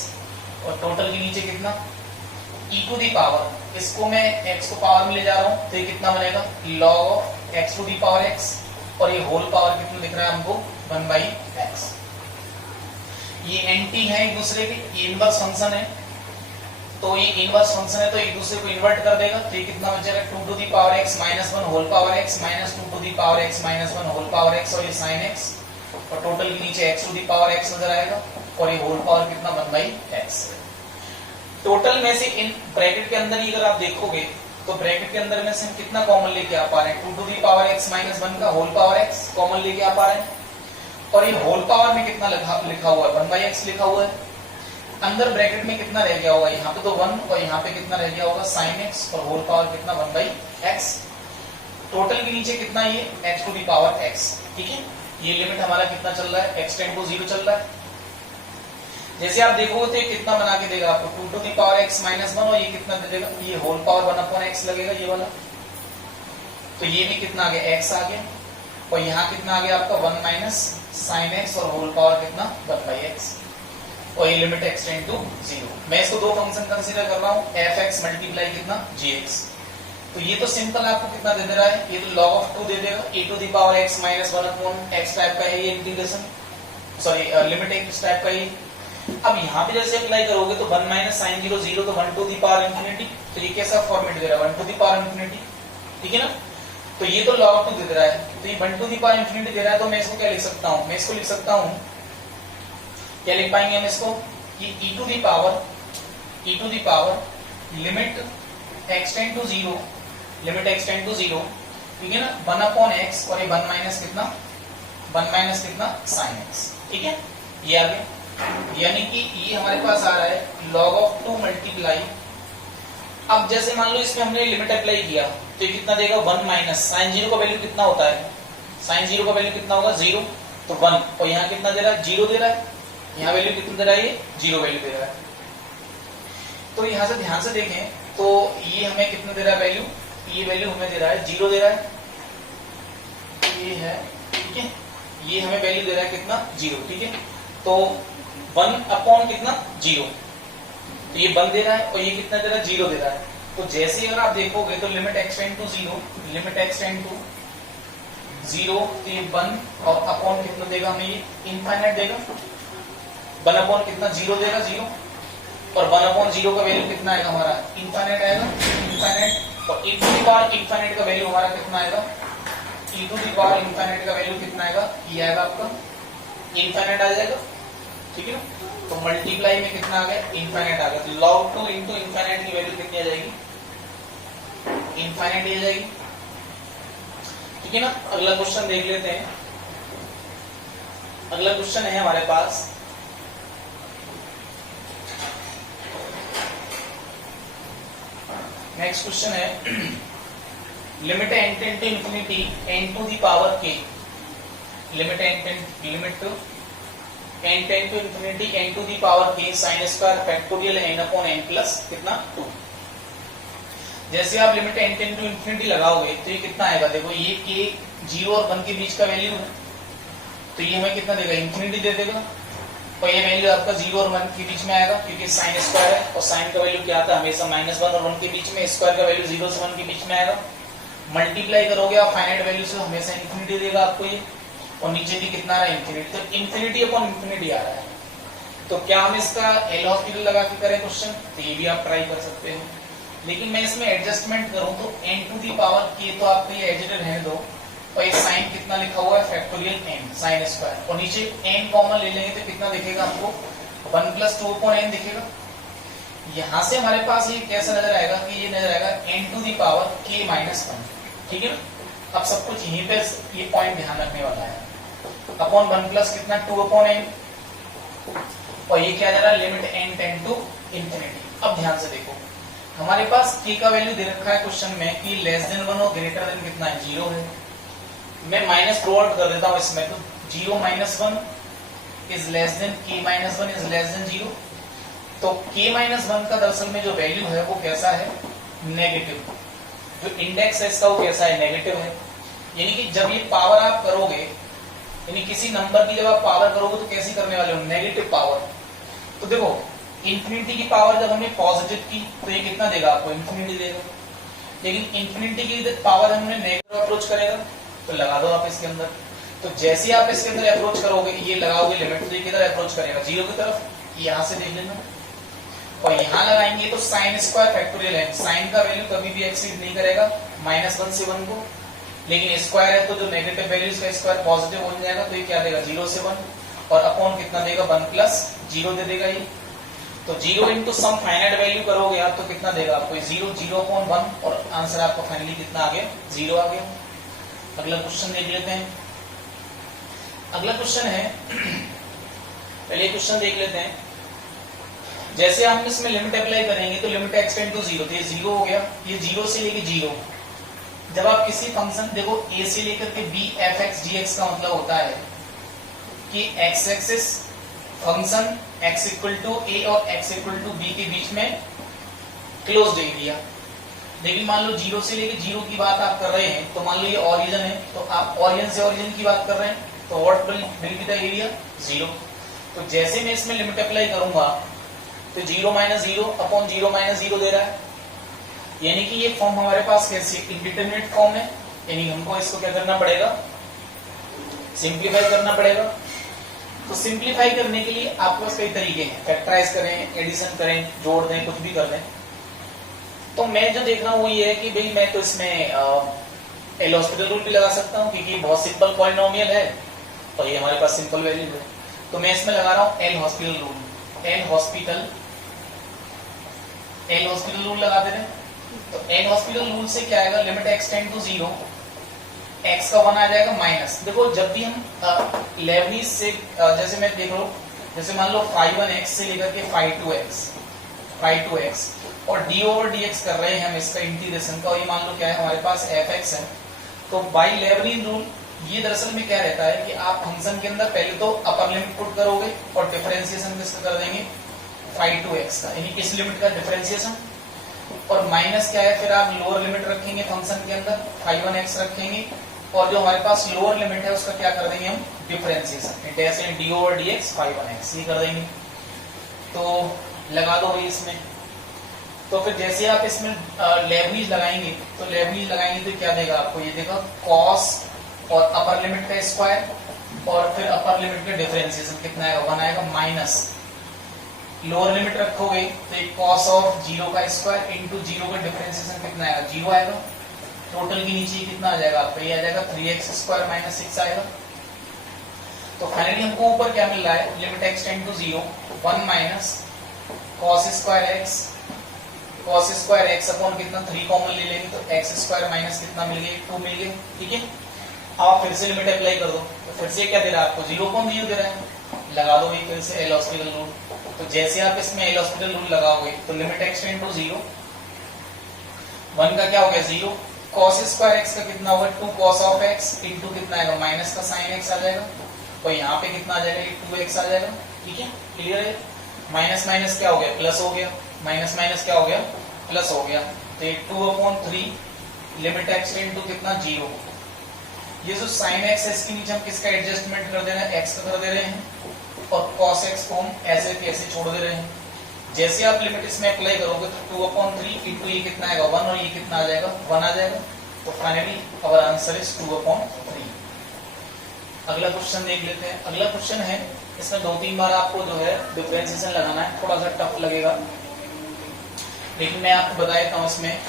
और टोटल के नीचे कितना e टू दी पावर, इसको मैं x को पावर में ले जा रहा हूं तो ये कितना बनेगा log of x to the power x, और ये होल पावर कितना दिख रहा है हमको 1 बाई x। ये एंटी है एक दूसरे के, ये इनवर्स फंक्शन है, तो ये इनवर्स फंक्शन है तो एक दूसरे को इन्वर्ट कर देगा, तो ये कितना बचेगा 2 to the power x minus 1 whole power x minus 2 to the power x minus 1 whole power x, और ये sin x, और टोटल के नीचे x to the power x नजर आएगा, और ये होल पावर कितना 1 बाई x। टोटल में से इन ब्रैकेट के अंदर ही अगर आप देखोगे तो ब्रैकेट के अंदर में से हम कितना कॉमन लेके आ पा रहे हैं 2 to the power x minus 1 का होल पावर x कॉमन लेके आ पा रहे हैं, और ये होल पावर में कितना लिखा हुआ है 1 बाई x लिखा हुआ है। अंदर ब्रैकेट में कितना रह गया होगा, यहाँ पे तो 1 और यहाँ पे कितना रह गया होगा sin x, और होल पावर कितना 1 बाई x। टोटल के नीचे कितना ये x to the power x। ठीक है, ये लिमिट हमारा कितना चल रहा है x टेंड टू 0 चल रहा है। जैसे आप देखोगे तो ये कितना बना के देगा आपको 2 to the power x minus 1, और ये कितना दे देगा ये होल पावर 1 अपॉन x लगेगा ये वाला, तो ये भी कितना आ गया x आ गया, और यहाँ कितना आ गया आपका 1 माइनस sin x, और होल पावर कितना 1 बाई x, और ये लिमिट x टेंड टू 0। मैं इसको दो फंक्शन कंसीडर कर रहा हूँ fx मल्टीप्लाई कितना gx, तो ये तो सिंपल आपको कितना दे दे रहा है, ये तो log ऑफ 2 दे देगा e to the power x minus 1 upon x type का है ये integration, sorry limit x type का ही। अब यहाँ पे जैसे अप्लाई करोगे तो 1 माइनस साइन 0 0 तो 1 टू दी पावर इंफिनिटी, तो ये कैसा फॉर्मेट दे रहा है 1 टू दी पावर इंफिनिटी। ठीक है ना, तो ये तो log 2 दे रहा है, तो ये 1 टू दी पावर इंफिनिटी दे रहा है, तो मैं इसको क्या लिख सकता हूँ, मैं इसको लिख सकता हूँ, क्या लिख पाएंगे हम इसको, ये e to the power limit x tend to 0, limit x tend to 0, ठीक है ना 1 अपॉन x, और ये 1 माइनस कितना sin x। ठीक है, ये आ गया, यानी कि ये हमारे पास आ रहा है log ऑफ 2 मल्टीप्लाई अब जैसे मान लो इसमें हमने लिमिट अप्लाई किया तो ये कितना देगा 1 माइनस साइन जीरो का वैल्यू कितना होता है, साइन जीरो का वैल्यू कितना होगा 0 तो 1, और यहाँ कितना दे रहा है 0 दे रहा है, यहाँ वैल्यू कितना दे रहा है ये 0 वैल्यू दे रहा है। तो यहाँ से ध्यान से देखें तो ये हमें कितना दे रहा है वैल्यू, ये वैल्यू हमें दे रहा है 0 दे रहा है, ये है ठीक है, ये हमें वैल्यू दे रहा है कितना 0 ठीक है। तो 1 अपॉन कितना 0, तो ये 1 दे रहा है और ये कितना दे रहा है 0 दे रहा है। तो जैसे अगर आप देखोगे तो limit x tend to 0, limit x tend to 0 तो ये 1 और अपॉन कितना देगा हमें ये इनफाइनाइट देगा, 1 अपॉन कितना 0 देगा 0, और 1 अपॉन 0 का वैल्यू कितना आएगा हमारा इनफाइनाइट आएगा, इनफाइनाइट, और e to the power infinite का वैल्यू हमारा कितना आएगा, e to the power infinite का वैल्यू कितना आएगा, ये आएगा आपका इनफाइनाइट आ जाएगा ठीक है ना। तो मल्टीप्लाई में कितना आ गया इनफाइनाइट आ गया, तो log 2 इंटू इनफाइनाइट की वैल्यू कितनी आ जाएगी, इनफाइनाइट आ जाएगी ठीक है ना। अगला क्वेश्चन देख लेते हैं, अगला क्वेश्चन है हमारे पास नेक्स्ट क्वेश्चन है limit n tend to infinity n to the power k, limit n tend to infinity n to the power k sin square factorial n upon n plus कितना 2। जैसे आप limit n tend to infinity लगाओगे तो ये कितना आएगा, देखो ये k 0 और 1 के बीच का वैल्यू है तो ये हमें कितना देगा इंफिनिटी दे देगा, और ये वैल्यू आपका 0 और 1 के बीच में आएगा क्योंकि साइन स्क्वायर है और साइन का वैल्यू क्या आता है हमेशा -1 और 1 के बीच में, स्क्वायर का वैल्यू 0 से 1 के बीच में आएगा। मल्टीप्लाई करोगे आप फाइनाइट वैल्यू से हमेशा इंफिनिटी देगा आपको ये, और नीचे भी कितना आ रहा है इंफिनिटी, तो इंफिनिटी अपॉन इंफिनिटी आ रहा है। तो क्या हम इसका एल हॉस्पिटल लगा के करें क्वेश्चन, तो ये भी आप ट्राई कर सकते हो, लेकिन मैं इसमें एडजस्टमेंट करूं तो n to the power k तो आपको ये एज इट इज रहने दो, और ये साइन कितना लिखा हुआ है फैक्टोरियल n साइन स्क्वायर, और नीचे n कॉमन ले लेंगे तो कितना दिखेगा हमको 1 प्लस 2 अपॉन n दिखेगा। यहां से हमारे पास ये कैसा नजर आएगा कि ये नजर आएगा n to the power k minus 1 ठीक है ना। अब सब कुछ यहीं पे ये पॉइंट ध्यान रखने वाला है, अपॉन 1 प्लस कितना 2 अपॉन n, और ये क्या दे रहा है limit n tend to infinity. अब ध्यान से देखो हमारे पास k का वैल्यू दे रखा है क्वेश्चन में कि लेस देन 1 और ग्रेटर देन कितना है 0 है, मैं माइनस प्रोवाइड कर देता हूं इसमें, तो 0 minus 1 is less than k minus 1 is less than 0। तो k माइनस 1 का दरअसल में जो वैल्यू है वो कैसा है नेगेटिव, जो इंडेक्स है इसका वो कैसा है नेगेटिव है, यानी कि जब ये पावर आप करोगे, यानी किसी नंबर की जब आप पावर करोगे तो कैसी करने वाले हो नेगेटिव पावर। तो देखो इंफिनिटी की पावर जब हमने पॉजिटिव की तो ये कितना देगा आपको इंफिनिटी देगा, लेकिन इंफिनिटी की पावर हमने नेगेटिव अप्रोच करेगा तो लगा दो आप इसके अंदर। तो जैसे आप इसके अंदर अप्रोच करोगे ये लगाओगे लिमिट तो ये किधर अप्रोच करेगा 0 की तरफ, यहां से देख लेना, और यहां लगाएंगे तो साइन स्क्वायर फैक्टोरियल है, साइन का वैल्यू कभी भी एक्सीड नहीं करेगा -1 से 1 को, लेकिन स्क्वायर है तो जो नेगेटिव वैल्यूज का स्क्वायर पॉजिटिव हो जाएगा तो ये क्या देगा 0 से 1, और अपॉन कितना देगा 1 प्लस 0 दे देगा ये। तो 0 इंटू सम फाइनाइट वैल्यू करोगे आप तो कितना देगा आपको 0 0 अपॉन 1, और आंसर आपका फाइनली कितना आ गया 0 आ गया। अगला क्वेश्चन देख लेते हैं, अगला क्वेश्चन है पहले क्वेश्चन देख लेते हैं। जैसे हम इसमें लिमिट अप्लाई करेंगे तो लिमिट x टेंड टू 0, तो ये 0 हो गया, ये 0 से लेके 0। जब आप किसी फंक्शन देखो a से लेकर के b f(x) dx का मतलब होता है कि x axis function x equal to a और x इक्वल टू b के बीच में क्लोज्ड एरिया। लेकिन मान लो 0 से लेके 0 की बात आप कर रहे हैं तो मान लो ये ओरिजिन है, तो आप ओरिजिन से ओरिजिन की बात कर रहे हैं तो what will be the area 0। तो जैसे मैं इसमें लिमिट अप्लाई करूंगा तो 0 माइनस 0 अपॉन 0 माइनस 0 दे रहा है, यानी कि ये फॉर्म हमारे पास कैसी इंडिटरमिनेट फॉर्म है, यानी हमको इसको क्या करना पड़ेगा सिंप्लीफाई करना पड़ेगा। तो सिंप्लीफाई करने के लिए आपके पास कई तरीके हैं, फैक्टराइज करें, एडिशन करें, जोड़ दें, कुछ भी कर दें। तो मैं जो देख रहा हूँ वो ये है कि भाई मैं तो इसमें एल हॉस्पिटल रूल भी लगा सकता हूँ क्योंकि बहुत सिंपल पॉलिनोमियल है और ये हमारे पास सिंपल वैल्यू है, तो मैं इसमें लगा रहा हूँ L hospital rule. L hospital rule लगा दे रहे हैं। तो एल हॉस्पिटल रूल से क्या आएगा limit x tend to 0, x का 1 आ जाएगा माइनस। देखो जब भी हम लेबनीज से जैसे मैं देख रहा हूँ, जैसे मान लो phi 1 x से लेकर के phi 2 x, और डी ओवर डी एक्स कर रहे हैं हम इसका इंटीग्रेशन का, और ये मान लो क्या है हमारे पास एफ एक्स है। तो बाई लेबनिज रूल ये दरअसल में क्या रहता है कि आप फंक्शन के अंदर पहले तो अपर लिमिट पुट करोगे और डिफरेंशिएशन किसका कर देंगे, फाई टू एक्स का, यानी किस लिमिट का डिफरेंशिएशन, और माइनस क्या है फिर आप लोअर लिमिट रखेंगे फंक्शन के अंदर, फाई वन एक्स रखेंगे, और जो हमारे पास लोअर लिमिट है उसका क्या कर देंगे हम, differentiation, d over d x phi one x ये कर देंगे। तो लगा दो भाई इसमें। तो फिर जैसे आप इसमें लेबनीज लगाएंगे तो क्या देगा आपको, ये देगा कॉस और अपर लिमिट का स्क्वायर और फिर अपर लिमिट का डिफरेंशिएशन कितना आएगा, 1 आएगा, माइनस लोअर लिमिट रखोगे तो एक कॉस ऑफ 0 का स्क्वायर इंटू 0 का डिफरेंशिएशन कितना आएगा, 0 आएगा। टोटल के नीचे कितना आ जाएगा आपका, ये आ जाएगा 3x स्क्वायर माइनस 6 आएगा। तो फाइनली हमको ऊपर क्या मिल रहा है, limit x tend to 0 1 minus cos square x upon कितना 3 कॉमन ले लेंगे तो x स्क्वायर माइनस कितना मिल गया, 2 मिल गया। ठीक है, आप फिर से लिमिट अप्लाई कर दो, तो फिर से क्या दे रहा है आपको, 0.0 दे रहा है, लगा दो भाई फिर से एल हॉस्पिटल रूल। तो जैसे आप इसमें एल हॉस्पिटल रूल लगाओगे तो लिमिट x टेंड टू 0 1 का क्या हो गया 0, cos स्क्वायर x का कितना होगा 2 cos ऑफ x इंटू कितना आएगा माइनस का sin x आ जाएगा, और यहाँ पे कितना आ जाएगा, ये 2x आ जाएगा। ठीक है, क्लियर है। माइनस माइनस क्या हो गया, प्लस हो गया, माइनस माइनस क्या हो गया, प्लस हो गया। तो ये 2/3 लिमिट x इंटू कितना 0, ये जो sin x है इसके नीचे हम किसका एडजस्टमेंट कर दे रहे हैं, x का कर दे रहे हैं, और cos x को हम ऐसे कैसे छोड़ दे रहे हैं। जैसे आप लिमिट इसमें अप्लाई करोगे तो 2/3 इंटू ये कितना आएगा 1, और ये कितना आ जाएगा 1 आ जाएगा। तो फाइनली आवर आंसर इज 2/3। अगला क्वेश्चन देख लेते हैं। अगला क्वेश्चन है, इसमें 2-3 बार आपको जो है डिफरेंशिएशन लगाना है, थोड़ा सा टफ लगेगा, लेकिन मैं आपको बता देता हूं इसमें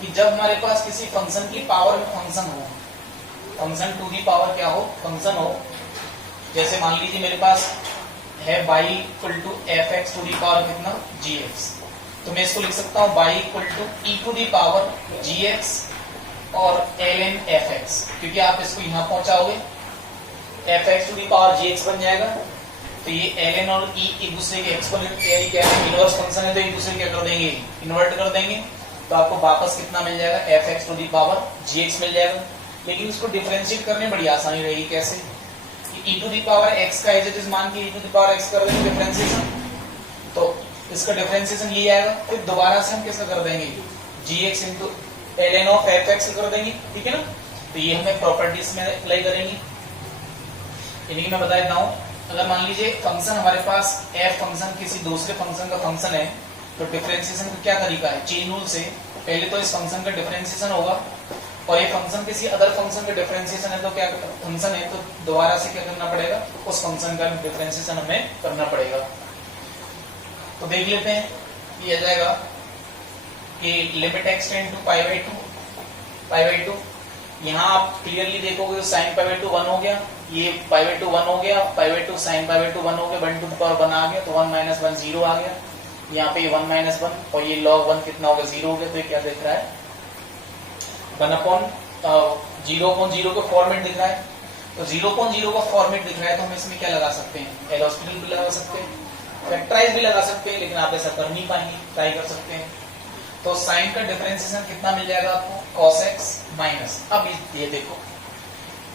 कि जब हमारे पास किसी फंक्शन की पावर में फंक्शन हो, फंक्शन टू दी पावर क्या हो, फंक्शन हो, जैसे मान लीजिए मेरे पास है y equal to f x to the power कितना जी एक्स, तो मैं इसको लिख सकता हूँ y equal to e to the power g x और एल एन एफ एक्स, क्योंकि आप इसको यहाँ पहुंचाओगे f x to the power g x बन जाएगा। तो ये एल एन और ई एक दूसरे के एक्सपोनेंट क्या है, इनवर्स फंक्शन है, तो एक दूसरे क्या कर देंगे, इन्वर्ट कर देंगे। तो आपको वापस कितना मिल जाएगा, f x to the power g x मिल जाएगा। लेकिन इसको डिफरेंशिएट करने में बड़ी आसानी रहेगी, कैसे, e to the power x का एज इट इज मान के e to the power x कर देंगे डिफरेंशिएशन, तो इसका डिफरेंशिएशन ये आएगा। फिर दोबारा से हम किसका कर देंगे, gx into ln of fx कर देंगे। ठीक है ना, तो ये हमें प्रॉपर्टीज में अप्लाई करेंगे। यानी कि मैं बता देता हूं, अगर मान लीजिए फंक्शन हमारे पास f फंक्शन किसी दूसरे फंक्शन का फंक्शन है, तो डिफरेंशिएशन का क्या तरीका है, चेन रूल से पहले तो इस फंक्शन का डिफरेंशिएशन होगा, और ये फंक्शन किसी अदर फंक्शन का डिफरेंशिएशन है, तो क्या फंक्शन है तो दोबारा से क्या करना पड़ेगा, उस फंक्शन का डिफरेंशिएशन हमें करना पड़ेगा। तो देख लेते हैं, ये आ जाएगा कि लिमिट x टेंड टू π/2, यहाँ आप क्लियरली देखोगे तो sin π/2 1 हो गया, ये π/2 1 हो गया, π/2 sin π/2 1 हो गया, 1 टू द पावर 1 आ गया, तो 1 - 1 0 आ गया, यहाँ पे 1 - 1 और ये log 1 कितना होगा 0 हो गया। तो ये क्या दिख रहा है, 1/0 का फॉर्मेट दिख रहा है। तो 0.0 का फॉर्मेट दिख रहा है, तो हम इसमें क्या लगा सकते हैं, एल हॉस्पिटल भी लगा सकते हैं, फैक्टराइज भी लगा सकते हैं, लेकिन आप ऐसा कर नहीं पाएंगे, ट्राई कर सकते हैं। तो साइन का डिफरेंशिएशन कितना मिल जाएगा आपको, cos x माइनस, अब ये देखो,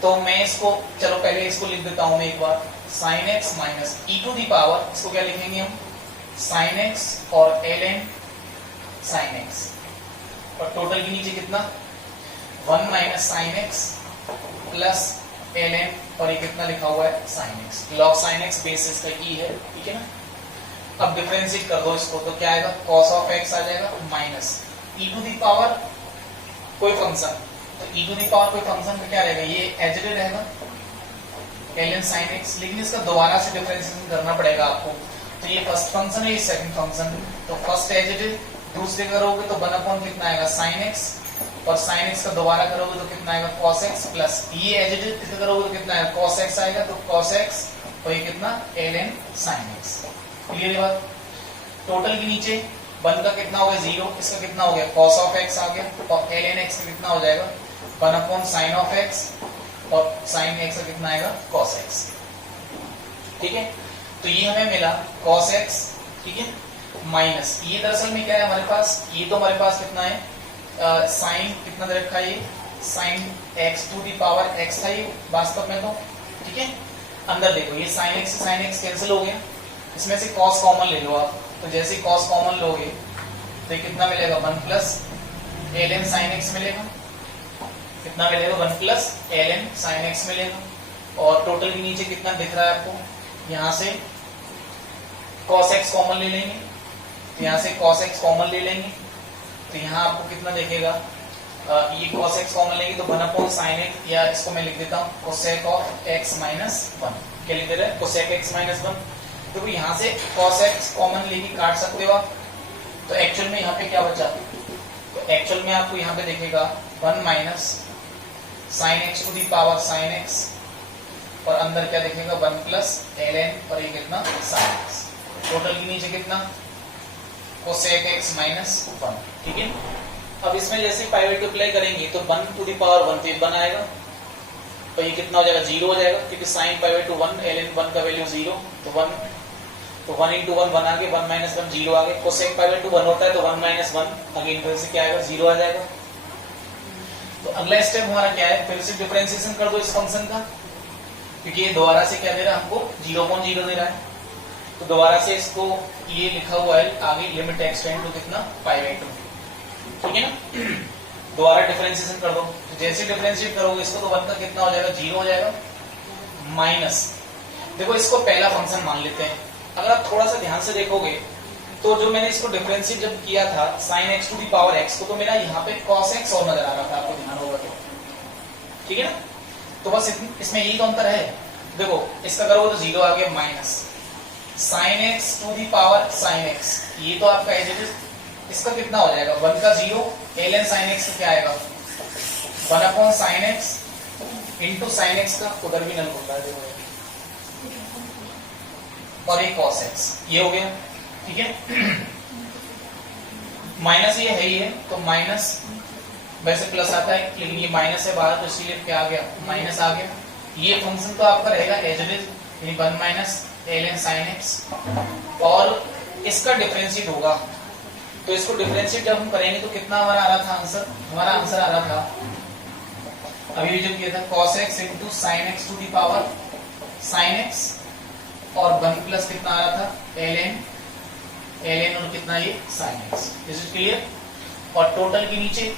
तो मैं इसको चलो पहले इसको लिख देता हूं मैं एक बार, sin x minus e to the power, इसको क्या लिखेंगे हम, sin x और ln sin x, और टोटल के नीचे कितना 1 minus sin x plus ln, और ये कितना लिखा हुआ है sin x, log sin x base इसका e है। ठीक है ना, अब डिफरेंशिएट कर दो इसको, तो क्या आएगा, cos ऑफ x आ जाएगा minus e to the power कोई फंक्शन, तो e टू दी पावर कोई फंक्शन का क्या रहेगा, ये एज इट इज रहेगा ln sin x, लेकिन इसका दोबारा से डिफरेंशिएशन करना पड़ेगा आपको। तो ये फर्स्ट फंक्शन है, ये सेकंड फंक्शन है, तो फर्स्ट एज इट इज, दूसरे करोगे तो 1 कितना आएगा sin x, और sin x का दोबारा करोगे तो कितना आएगा cos x, प्लस ये एज इट इज करोगे तो कितना आएगा cos x आएगा, तो cos x और ये कितना ln sin x। क्लियर है बात। टोटल के नीचे 1 का कितना हो गया 0, इसका कितना हो गया cos ऑफ x आ गया, और ln x का कितना हो जाएगा 1 sin ऑफ x, और sin x का कितना आएगा cos x। ठीक है, तो ये हमें मिला cos x। ठीक है, माइनस ये दरअसल में क्या है हमारे पास, ये तो हमारे पास कितना है साइन कितना दे रखा है, ये sine x to the power x था ये वास्तव में तो, ठीक है। अंदर देखो ये साइन एक्स से साइन एक्स कैंसिल हो गया, इसमें से कॉस कॉमन ले लो आप, तो जैसे ही कॉस कॉमन लोगे तो ये कितना मिलेगा 1 plus l n sine x मिलेगा, कितना मिलेगा 1 plus l n sine x मिलेगा। और टोटल के नीचे कितना दिख रहा है आपको, यहाँ से cos x कॉमन ले लेंगे, तो यहाँ से cos x कॉमन ले लेंगे, तो यहाँ आपको कितना दिखेगा, ये cos x कॉमन लेंगे तो 1 sin x, या इसको मैं लिख देता हूँ cosec of x minus 1, क्या लिख दे रहे हैं cosec x minus 1। तो यहाँ से cos x कॉमन लेके काट सकते हो आप, तो एक्चुअल में यहाँ पे क्या बचा, तो एक्चुअल में आपको यहाँ पे देखेगा 1 minus sine x to the power sine x, और अंदर क्या देखेगा 1 प्लस एल एन, और ये कितना साइन एक्स, टोटल के नीचे कितना कोसेक एक्स माइनस 1, ठीक है। अब इसमें जैसे पाई टू अप्लाई करेंगे तो 1 टू दी पावर 1 तो 1 आएगा, तो ये कितना हो जाएगा 0 हो जाएगा, क्योंकि sine pi two 1 l n 1 का वैल्यू 0, तो 1 इंटू 1 1 आ गया, 1 माइनस 1 0 आ गया, कोसेक पाई टू 1 होता है तो 1 माइनस 1 अगेन फिर से क्या आएगा 0 आ जाएगा। तो अगला स्टेप हमारा क्या है, फिर से डिफरेंशिएशन कर दो इस फंक्शन का, क्योंकि ये दोबारा से क्या दे रहा है हमको 0.0 दे रहा है, तो दोबारा से इसको ये लिखा हुआ है आगे लिमिट एक्सटेंड टू कितना पाई बाई 2, ठीक है ना। दोबारा डिफरेंशिएशन कर दो, तो जैसे डिफरेंशिएट करोगे इसको तो 1 का कितना हो जाएगा 0 हो जाएगा, माइनस देखो इसको पहला फंक्शन मान लेते हैं। अगर आप थोड़ा सा ध्यान से देखोगे तो जो मैंने इसको डिफरेंशिएट जब किया था sine x to the power x को, तो मेरा यहाँ पे कॉस एक्स और नजर आ रहा था, आपको ध्यान होगा तो, ठीक है ना। तो बस इसमें यही तो अंतर है, देखो इसका करोगे तो 0 आ गया, minus sine x to the power sine x, ये तो आपका एज इट इज, इसका कितना हो जाएगा 1 का 0, एल एन साइन एक्स क्या आएगा 1 upon sine x into sine x का उधर भी नल होता है, और एक cos x, ये हो गया, ठीक है। माइनस ये है ही है, तो माइनस वैसे प्लस आता है लेकिन ये माइनस है बाहर, तो इसीलिए क्या आ गया माइनस आ गया। ये फंक्शन तो आपका रहेगा as it is 1 minus l n sine x, और इसका डिफरेंशिएट होगा, तो इसको डिफरेंशिएट जब हम करेंगे तो कितना हमारा आ रहा था आंसर, हमारा आंसर आ रहा था अभी जो किया था cos x into sine x to the power sine x, और 1 प्लस कितना आ रहा था एल एन और कितना ये sine x, is it clear. और टोटल के नीचे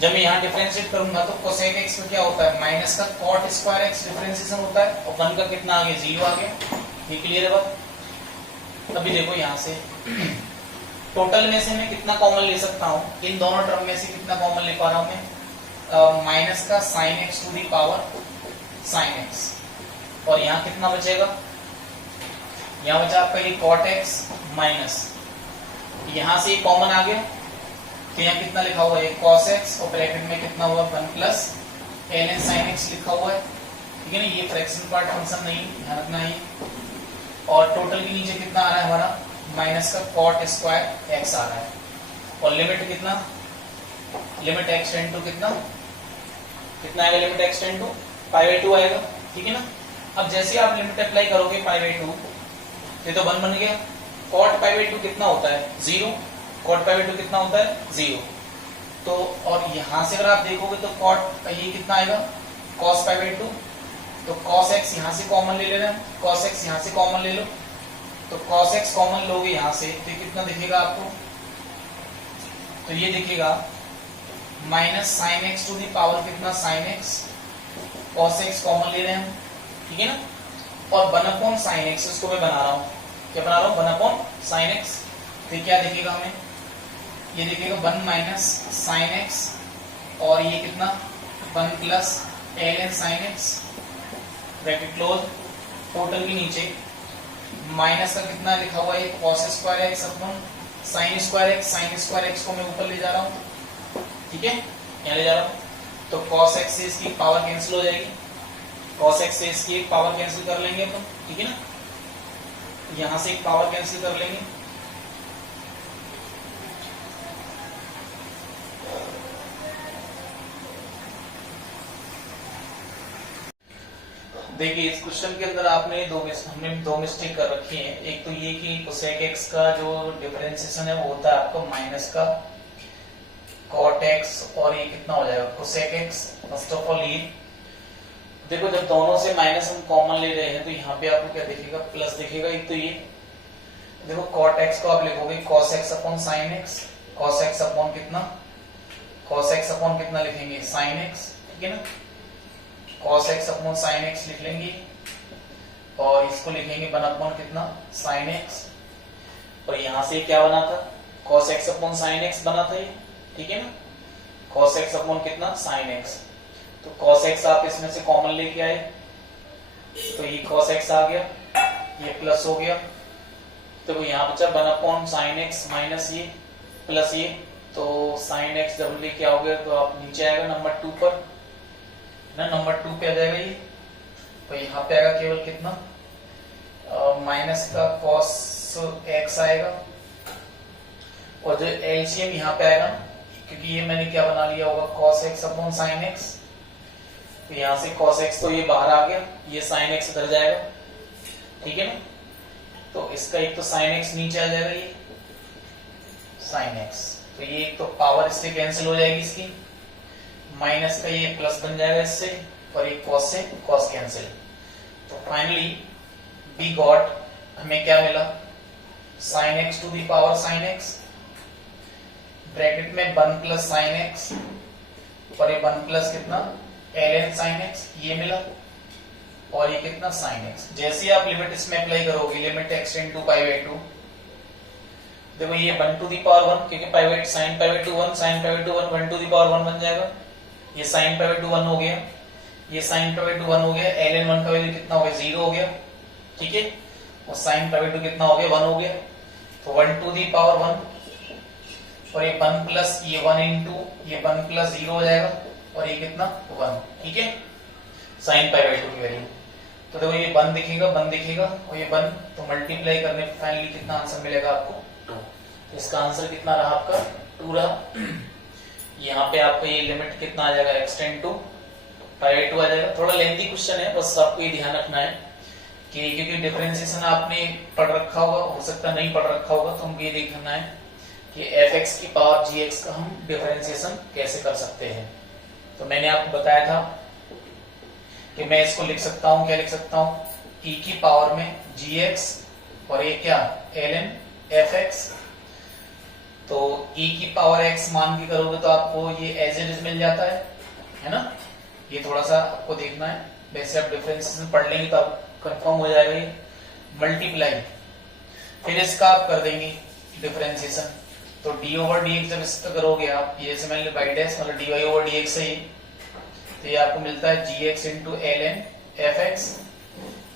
जब मैं यहाँ डिफरेंशिएट करूंगा तो कोसेक एक्स में क्या होता है माइनस का कॉट स्क्वायर एक्स डिफरेंशिएशन होता है, और 1 का कितना आ गया 0 आ गया, ये क्लियर है बात। अभी देखो यहाँ से टोटल में से मैं कितना कॉमन ले सकता हूँ, इन दोनों टर्म में से कितना कॉमन ले पा रहा हूँ मैं, माइनस का sine x to the power sine x, और यहाँ कितना बचेगा, यहाँ बचा आपका ये cot x माइनस, यहाँ से कॉमन आ गया, तो यहाँ कितना लिखा हुआ है cos x, और ब्रैकेट में कितना हुआ 1 plus l n sine x लिखा हुआ है, ठीक है ना। ये फ्रैक्शन पार्ट फंक्शन नहीं, ध्यान रखना है। और टोटल के नीचे कितना आ रहा है हमारा माइनस का cot स्क्वायर x आ रहा है, और लिमिट कितना, लिमिट x टेंड टू कितना आएगा, limit x tend to pi by 2 आएगा, ठीक है ना। अब जैसे आप लिमिट अप्लाई करोगे पाई बाई 2, ये तो 1 बन गया, cot पाई बाई 2 कितना होता है 0, cot पाई बाई 2 कितना होता है 0, तो और यहां से अगर आप देखोगे तो cot ये कितना आएगा cos पाई बाई 2, तो cos x यहां से कॉमन ले लेना, cos x यहां से कॉमन ले लो, तो cos x कॉमन लोगे यहां से तो कितना दिखेगा आपको, तो ये दिखेगा minus sine x to the power कितना sine x, cos x common ले रहे हैं हम, ठीक है ना। और 1 अपॉन साइन एक्स इसको मैं बना रहा हूँ, क्या बना रहा हूँ 1 अपॉन साइन एक्स, तो क्या दिखेगा हमें, ये दिखेगा 1 माइनस साइन एक्स, और ये कितना 1 plus l n sine x bracket close, total के नीचे माइनस का कितना लिखा हुआ है cos square x upon sine square x, sine square x को मैं ऊपर ले जा रहा हूँ, ठीक है यहाँ ले जा रहा हूँ, तो cos x से इसकी पावर कैंसिल हो जाएगी, cos x से इसकी एक पावर कैंसिल कर लेंगे अपन, ठीक है ना, यहां से एक पावर कैंसिल कर लेंगे, देखिए इस क्वेश्चन के अंदर आपने हमने दो मिस्टेक कर रखी है। एक तो ये कि कोसेक एक्स का जो डिफरेंशिएशन है वो होता है आपका माइनस का कॉट एक्स, और ये कितना हो जाएगा cosec x. First of all ये देखो जब दोनों से माइनस हम कॉमन ले रहे हैं तो यहाँ पे आपको क्या दिखेगा, प्लस दिखेगा। एक तो ये देखो कॉट एक्स को आप लिखोगे cos x upon sine x, cos x upon कितना, कॉस एक्स अपॉन कितना लिखेंगे साइन एक्स, ठीक है ना। Cos x upon sine x लिख लेंगे और इसको लिखेंगे 1 अपॉन कितना साइन एक्स, और यहां से क्या बना था cos x upon sine x बना था ये, ठीक है ना। कॉस एक्स अपॉन कितना साइन एक्स, तो कॉस एक्स आप इसमें से कॉमन लेके आए तो ये कॉस एक्स आ गया, ये प्लस हो गया, तो यहाँ बचा 1 अपॉन साइन एक्स माइनस ये प्लस ये, तो साइन एक्स जब लेके आओगे तो आप नीचे आएगा नंबर 2 पर ना, नंबर 2 पे आ जाएगा ये, तो यहाँ पे आएगा केवल कितना माइनस का कॉस एक्स आएगा, और जो एलसीएम यहाँ पे आएगा क्योंकि ये मैंने क्या बना लिया होगा cos x upon sine x, तो यहाँ से cos x तो ये बाहर आ गया, ये sin x इधर जाएगा, ठीक है ना। तो इसका एक तो sin x नीचे आ जाएगा ये sin x, तो ये एक तो पावर इससे कैंसिल हो जाएगी इसकी, माइनस का ये प्लस बन जाएगा इससे, और एक cos से cos कैंसिल। तो फाइनली वी गॉट, हमें क्या मिला sin x टू दी पावर sin x, ब्रैकेट में 1 प्लस sin x, और ये 1 प्लस कितना ln sin x ये मिला, और ये कितना sin x। जैसे आप लिमिट इसमें अप्लाई करोगे limit x tend to pi by 2, देखो ये 1 टू दी पावर 1 क्योंकि pi by sin pi by 2 1 sin pi by 2 1 1 to the power 1 बन जाएगा, ये sin पाई बाय 2 1 हो गया, ये sin पाई बाय 2 1 हो गया, ln 1 का वैल्यू कितना हो गया 0 हो गया, ठीक है, और sin पाई बाय 2 कितना हो गया 1 हो गया, तो 1 टू दी पावर 1, और ये 1 प्लस ये 1 इंटू ये 1 प्लस 0 हो जाएगा, और ये कितना 1, ठीक है, साइन पाई बाय 2 की वैल्यू। तो देखो ये 1 दिखेगा 1 दिखेगा और ये 1, तो मल्टीप्लाई करने पे फाइनली कितना आंसर मिलेगा आपको 2। तो इसका आंसर कितना रहा आपका 2 रहा। यहाँ पे आपको ये लिमिट कितना आ जाएगा x tend to pi by 2 आ जाएगा। थोड़ा लेंथी क्वेश्चन है, बस आपको ये ध्यान रखना है कि क्योंकि डिफरेंशिएशन आपने पढ़ रखा होगा, हो सकता नहीं पढ़ रखा होगा, तो हमको ये देखना है कि fx की पावर gx का हम डिफरेंशिएशन कैसे कर सकते हैं। तो मैंने आपको बताया था कि मैं इसको लिख सकता हूं, क्या लिख सकता हूं e की पावर में gx, और ये क्या ln fx, तो e की पावर x मान के करोगे तो आपको ये एज इट इज मिल जाता है ना। ये थोड़ा सा आपको देखना है, वैसे आप डिफरेंशिएशन पढ़ लेंगे तो आप कंफर्म हो जाएगा। ये मल्टीप्लाई फिर इसका आप कर देंगे डिफरेंशिएशन, तो डी ओवर डी एक्स जब इसका करोगे आप, ये से मैंने बाई डैश मतलब d y over d x है, तो ये आपको मिलता है g x into l n f x.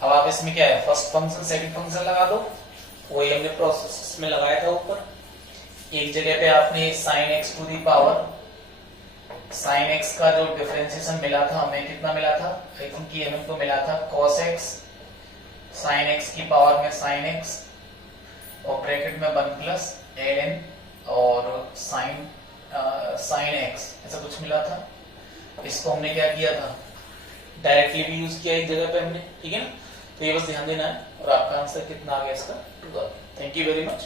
अब आप इसमें क्या है फर्स्ट फंक्शन सेकंड फंक्शन लगा दो, वही हमने प्रोसेस में लगाया था ऊपर। एक जगह पे आपने sine x to the power sine x का जो डिफरेंशिएशन मिला था हमें कितना मिला था, आई थिंक ये हमको मिला था cos x साइन एक्स की पावर में साइन एक्स और ब्रैकेट में 1 प्लस एल एन और साइन एक्स ऐसा कुछ मिला था। इसको हमने क्या किया था डायरेक्टली भी यूज किया एक जगह पे हमने, ठीक है ना। तो ये बस ध्यान देना है, और आपका आंसर कितना आ गया इसका 2। Thank you very much.